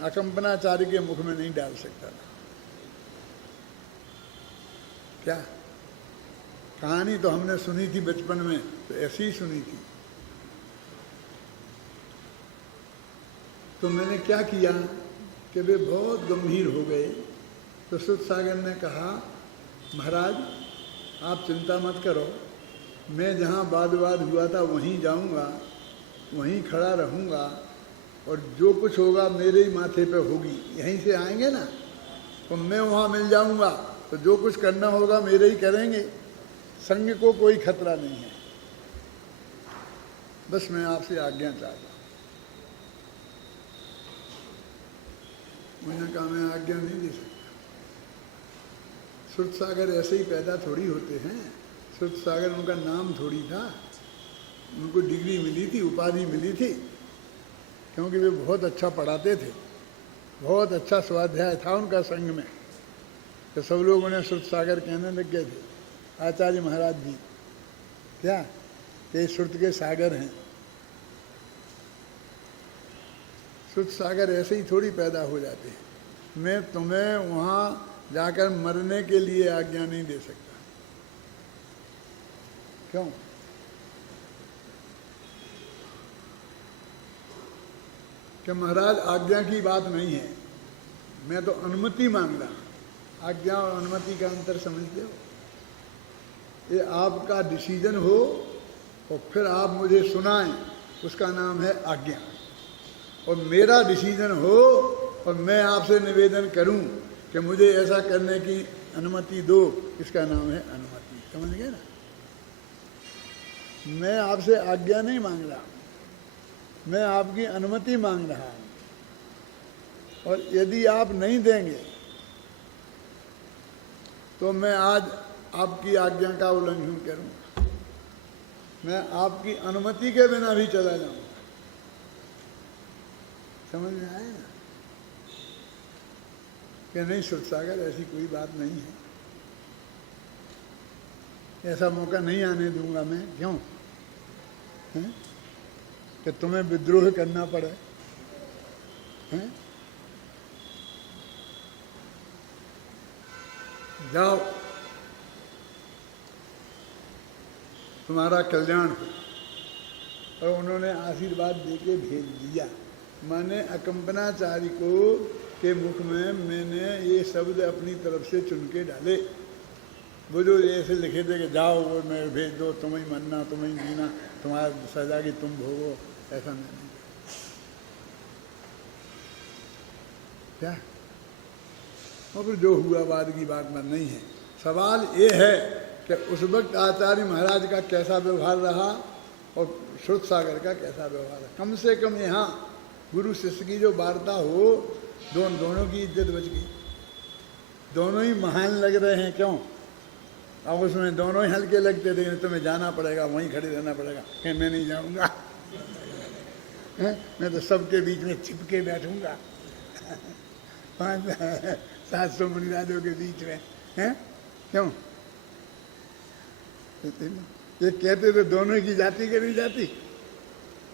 अकंपनाचारी के मुख में नहीं डाल सकता था। क्या कहानी तो हमने सुनी थी बचपन में, तो ऐसी ही सुनी थी। तो मैंने क्या किया कि वे बहुत गंभीर हो गए। तो सुखसागर ने कहा, महाराज आप चिंता मत करो, मैं जहाँ वाद विवाद हुआ था वहीं जाऊँगा, वहीं खड़ा रहूँगा, और जो कुछ होगा मेरे ही माथे पे होगी। यहीं से आएंगे ना तो मैं वहाँ मिल जाऊँगा, तो जो कुछ करना होगा मेरे ही करेंगे, संग को कोई खतरा नहीं है। बस मैं आपसे आज्ञा चाहता हूँ। उन्होंने कहा मैं आज्ञा नहीं दे सकता। सुरसागर ऐसे ही पैदा थोड़ी होते हैं। सुरसागर उनका नाम थोड़ी था, उनको डिग्री मिली थी, उपाधि मिली थी, क्योंकि वे बहुत अच्छा पढ़ाते थे, बहुत अच्छा स्वाध्याय था उनका संघ में। तो सब लोग उन्हें सुरसागर कहने लग गए थे, आचार्य महाराज जी क्या ये श्रुत के सागर हैं। श्रुत सागर ऐसे ही थोड़ी पैदा हो जाते हैं। मैं तुम्हें वहाँ जाकर मरने के लिए आज्ञा नहीं दे सकता। क्यों? कि महाराज आज्ञा की बात नहीं है, मैं तो अनुमति मांग रहा। आज्ञा और अनुमति का अंतर समझते हो? ये आपका डिसीजन हो और फिर आप मुझे सुनाएं, उसका नाम है आज्ञा। और मेरा डिसीजन हो और मैं आपसे निवेदन करूं कि मुझे ऐसा करने की अनुमति दो, इसका नाम है अनुमति। समझ गए ना? मैं आपसे आज्ञा नहीं मांग रहा, मैं आपकी अनुमति मांग रहा हूं। और यदि आप नहीं देंगे तो मैं आज आपकी आज्ञा का उल्लंघन करूंगा, मैं आपकी अनुमति के बिना भी चला जाऊंगा। समझ में आए ना? कि नहीं सुरसागर ऐसी कोई बात नहीं है, ऐसा मौका नहीं आने दूंगा मैं। क्यों है? कि तुम्हें विद्रोह करना पड़े हैं? जाओ, तुम्हारा कल्याण हो। और उन्होंने आशीर्वाद देके भेज दिया। मैंने अकंपनाचारी को के मुख में मैंने ये शब्द अपनी तरफ से चुन के डाले। वो जो ऐसे लिखे थे कि जाओ वो मैं भेज दो, तुम ही मरना, तुम ही जीना, तुम्हारा सजा की तुम भोगो, ऐसा नहीं। क्या? और फिर जो हुआ बाद की बात में नहीं है। सवाल ये है कि उस वक्त आचार्य महाराज का कैसा व्यवहार रहा और श्रुत सागर का कैसा व्यवहार है। कम से कम यहाँ गुरु शिष्य की जो वार्ता हो, दोनों की इज्जत बच गई। दोनों ही महान लग रहे हैं। क्यों? अब उसमें दोनों ही हल्के लगते थे। तुम्हें जाना पड़ेगा, वहीं खड़े रहना पड़ेगा। कि मैं नहीं जाऊँगा, मैं तो सबके बीच में चिपके बैठूंगा 500-700 मुनिराजों के बीच में हैं। क्यों? ये कहते थे दोनों की जाति के नहीं जाति।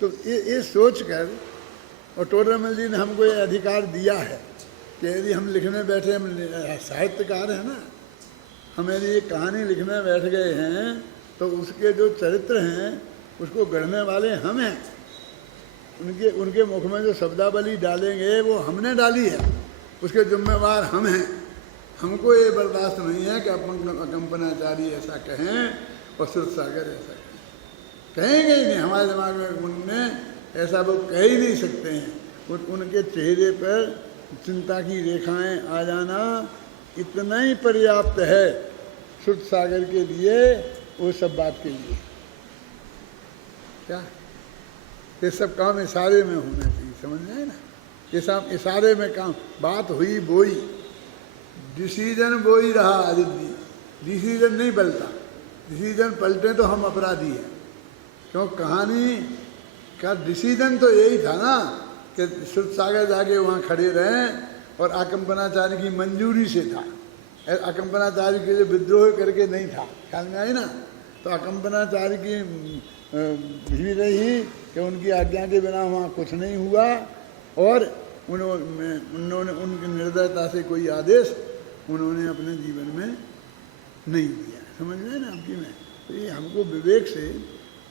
तो ये सोच कर और टोडरमल जी ने हमको ये अधिकार दिया है कि यदि हम लिखने बैठे, हम साहित्यकार हैं ना, हम यदि ये कहानी लिखने बैठ गए हैं तो उसके जो चरित्र हैं उसको गढ़ने वाले हम हैं। उनके मुख में जो शब्दावली डालेंगे वो हमने डाली है, उसके जिम्मेवार हम हैं। हमको ये बर्दाश्त नहीं है कि अकंपनाचारी ऐसा कहें और श्रुत सागर ऐसा कहेंगे ही नहीं। हमारे दिमाग में उनने ऐसा वो कह ही नहीं सकते हैं। उनके चेहरे पर चिंता की रेखाएं आ जाना इतना ही पर्याप्त है श्रुत सागर के लिए, वो सब बात के लिए। क्या? ये सब काम इशारे में होना चाहिए। समझ में आए ना? ये सब इशारे में काम, बात हुई बोई डिसीजन वो ही रहा अदिति, डिसीजन नहीं पलटा। डिसीजन पलटे तो हम अपराधी हैं। क्यों? कहानी का डिसीजन तो यही था ना कि श्रुत सागर जाके वहाँ खड़े रहें और अकंपनाचार्य की मंजूरी से था। अकंपनाचार्य के लिए विद्रोह करके नहीं था, ख्याल में आई ना। तो अकंपनाचार्य की भी रही कि उनकी आज्ञा के बिना वहाँ कुछ नहीं हुआ, और उन्होंने उनकी निर्दयता से कोई आदेश उन्होंने अपने जीवन में नहीं दिया। समझ रहे ना आपकी में? तो ये हमको विवेक से,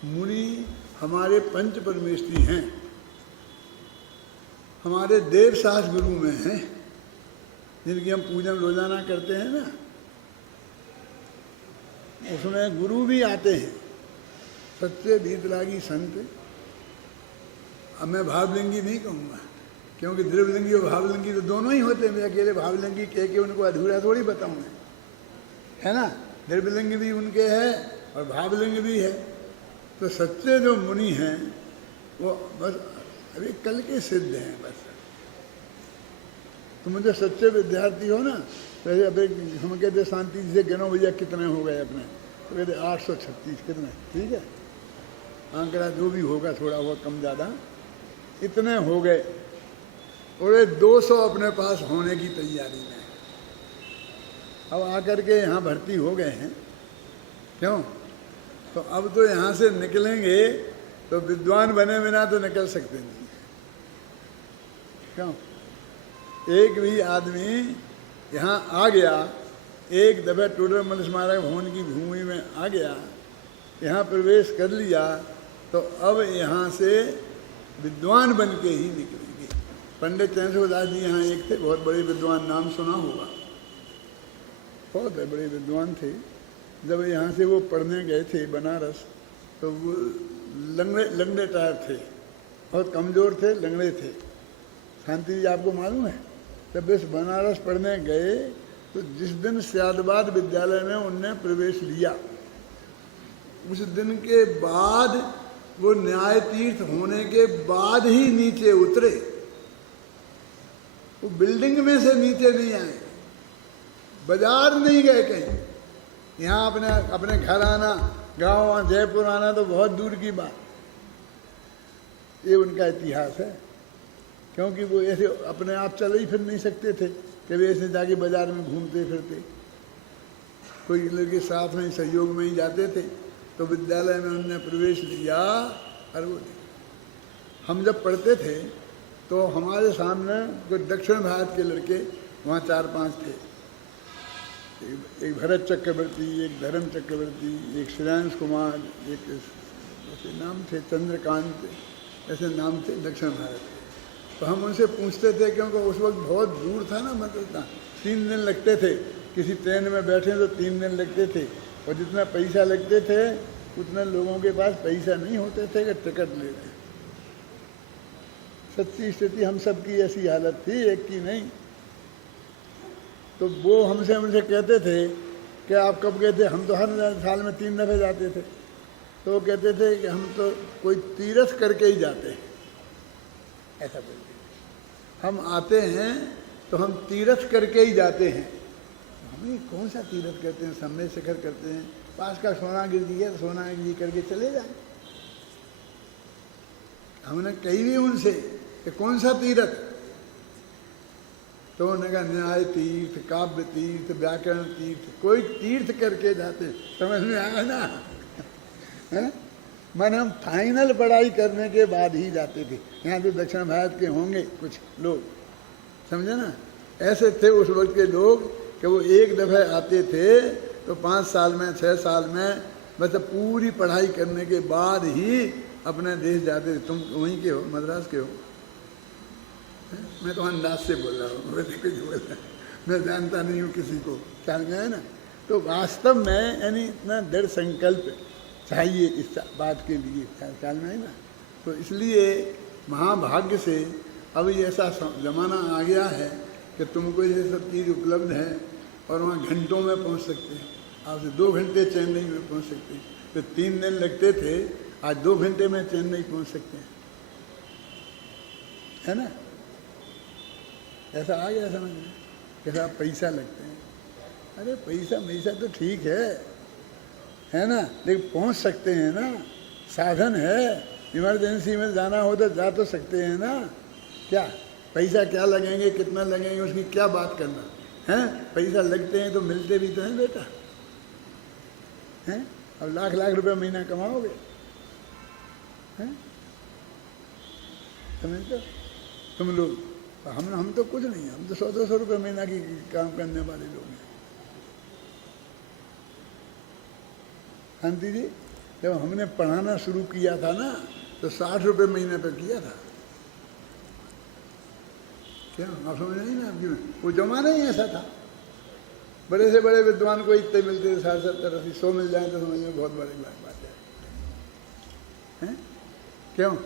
मुनि हमारे पंच परमेष्ठी हैं, हमारे देव सास गुरु में हैं, जिनकी हम पूजन रोजाना करते हैं ना, उसमें गुरु भी आते हैं, सच्चे भीतरागी संत। अब मैं भावलिंगी नहीं कहूँगा, क्योंकि द्रव्यलिंगी और भावलिंगी तो दोनों ही होते हैं। मैं अकेले भावलिंगी कह के उनको अधूरा थोड़ी बताऊँ मैं, है ना। द्रव्यलिंग भी उनके है और भावलिंग भी है। तो सच्चे जो मुनि हैं वो बस अभी कल के सिद्ध हैं बस। तो मुझे सच्चे विद्यार्थी हो ना, पहले अभी हम कहते शांति से गिनो भैया कितने हो गए अपने, तो कहते 836 कितने, ठीक है, आंकड़ा जो भी होगा थोड़ा बहुत कम ज़्यादा, इतने हो गए। और 200 अपने पास होने की तैयारी में अब आकर के यहाँ भर्ती हो गए हैं। क्यों? तो अब तो यहाँ से निकलेंगे तो विद्वान बने बिना तो निकल सकते नहीं। क्यों? एक भी आदमी यहाँ आ गया, एक दफे टोडरमल स्मारक भवन की भूमि में आ गया, यहाँ प्रवेश कर लिया, तो अब यहाँ से विद्वान बन के ही निकलेंगे। पंडित चंद्रदास जी यहाँ एक थे, बहुत बड़े विद्वान, नाम सुना होगा, बहुत बड़े विद्वान थे। जब यहाँ से वो पढ़ने गए थे बनारस, तो वो लंगड़े टायर थे, बहुत कमज़ोर थे, लंगड़े थे। शांति जी आपको मालूम है, जब इस बनारस पढ़ने गए तो जिस दिन सियादबाद विद्यालय में उनने प्रवेश लिया, उस दिन के बाद वो न्याय तीर्थ होने के बाद ही नीचे उतरे। वो बिल्डिंग में से नीचे नहीं आए, बाजार नहीं गए कहीं। यहाँ अपने घर आना, गांव जयपुर आना तो बहुत दूर की बात। ये उनका इतिहास है। क्योंकि वो ऐसे अपने आप चल ही फिर नहीं सकते थे, कभी ऐसे जाके बाजार में घूमते फिरते, कोई लोग के साथ में सहयोग में ही जाते थे। तो विद्यालय में उन्होंने प्रवेश लिया। और वो हम जब पढ़ते थे तो हमारे सामने कोई दक्षिण भारत के लड़के वहाँ 4-5 थे, एक भरत चक्रवर्ती, एक धर्म चक्रवर्ती, एक श्रेयांश कुमार, एक ऐसे नाम थे, चंद्रकांत, ऐसे नाम थे दक्षिण भारत के। तो हम उनसे पूछते थे, क्योंकि उस वक्त बहुत दूर था ना, मतलब 3 दिन लगते थे, किसी ट्रेन में बैठे तो 3 दिन लगते थे, और जितना पैसा लगते थे उतने लोगों के पास पैसा नहीं होते थे कि टिकट ले लें। सच्ची स्थिति हम सब की ऐसी हालत थी, एक की नहीं। तो वो हमसे कहते थे कि आप कब गए थे? हम तो हर साल में 3 दफ़े जाते थे। तो वो कहते थे कि हम तो कोई तीर्थ करके ही जाते हैं, ऐसा बोलते। हम आते हैं तो हम तीर्थ करके ही जाते हैं। हमें कौन सा तीर्थ करते हैं? समय शिखर करते हैं, पास का सोनागिरी है, सोनागिरी करके चले जाए। हमने कही भी उनसे कि कौन सा तीर्थ? तो उन्होंने कहा न्याय तीर्थ, काव्य तीर्थ, व्याकरण तीर्थ, कोई तीर्थ करके जाते। समझ में आया ना? है? मैंने हम फाइनल पढ़ाई करने के बाद ही जाते थे। यहाँ तो दक्षिण भारत के होंगे कुछ लोग, समझे ना? ऐसे थे उस वक्त के लोग कि वो एक दफ़े आते थे तो 5 साल में 6 साल में मतलब पूरी पढ़ाई करने के बाद ही अपने देश जाते थे। तुम वहीं के हो, मद्रास के हो? मैं तो अंदाज से बोल रहा हूँ, वैसे कुछ बोल रहा, मैं जानता नहीं हूँ किसी को, ख्याल में है ना? तो वास्तव में यानी इतना दृढ़ संकल्प चाहिए इस बात के लिए, ख्याल में है ना? तो इसलिए महाभाग्य से अब ये ऐसा ज़माना आ गया है कि तुमको ये सब चीज़ उपलब्ध है और वहाँ घंटों में पहुँच सकते हैं। आपसे 2 घंटे चेन्नई में पहुँच सकते हैं। तो 3 दिन लगते थे, आज 2 घंटे में चेन्नई पहुँच सकते हैं, है ना? ऐसा आ गया समझ में। कैसा पैसा लगते हैं। अरे पैसा तो ठीक है ना, लेकिन पहुंच सकते हैं ना, साधन है। इमरजेंसी में जाना हो तो जा तो सकते हैं ना। क्या पैसा क्या लगेंगे, कितना लगेंगे, उसकी क्या बात करना है। पैसा लगते हैं तो मिलते भी तो हैं बेटा, हैं। अब लाख लाख रुपए महीना कमाओगे, हैं, समझते हो तुम लोग। हम तो कुछ नहीं, हम तो 100-200 रुपये महीना की काम करने वाले लोग हैं। शांति जी, जब हमने पढ़ाना शुरू किया था ना तो 60 रुपये महीने पर किया था। क्या आप समझ नहीं ना, आपकी वो जमाना ही ऐसा था। बड़े से बड़े विद्वान को इतने मिलते थे, 60-70-80, 100 मिल जाए तो समझ में बहुत बड़ी बात है। क्यों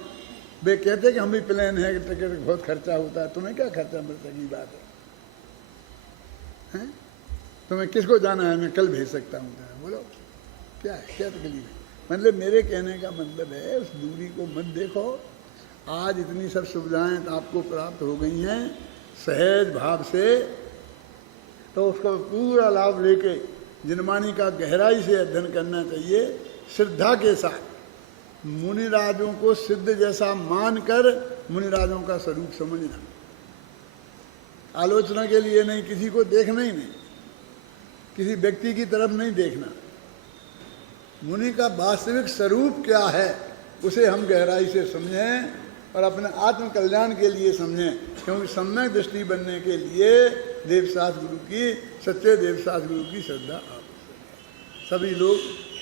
वे कहते कि हम भी प्लान है कि टिकट बहुत खर्चा होता है। तुम्हें क्या खर्चा मिलता की बात है? तुम्हें किसको जाना है, मैं कल भेज सकता हूँ। बोलो क्या है, क्या तकलीफ है? मतलब मेरे कहने का मतलब है उस दूरी को मत देखो। आज इतनी सब सुविधाएं आपको प्राप्त हो गई हैं सहज भाव से, तो उसका पूरा लाभ लेके जिनमानी का गहराई से अध्ययन करना चाहिए, श्रद्धा के साथ। मुनिराजों को सिद्ध जैसा मानकर मुनिराजों का स्वरूप समझना, आलोचना के लिए नहीं, किसी को देखना ही नहीं, किसी व्यक्ति की तरफ नहीं देखना। मुनि का वास्तविक स्वरूप क्या है उसे हम गहराई से समझें और अपने आत्म कल्याण के लिए समझें। क्योंकि सम्यक दृष्टि बनने के लिए देवशास्त्र गुरु की, सच्चे देवशास्त्र गुरु की श्रद्धा आवश्यक है। सभी लोग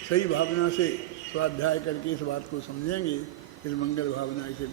सही भावना से स्वाध्याय करके इस बात को समझेंगे, इस मंगल भावना से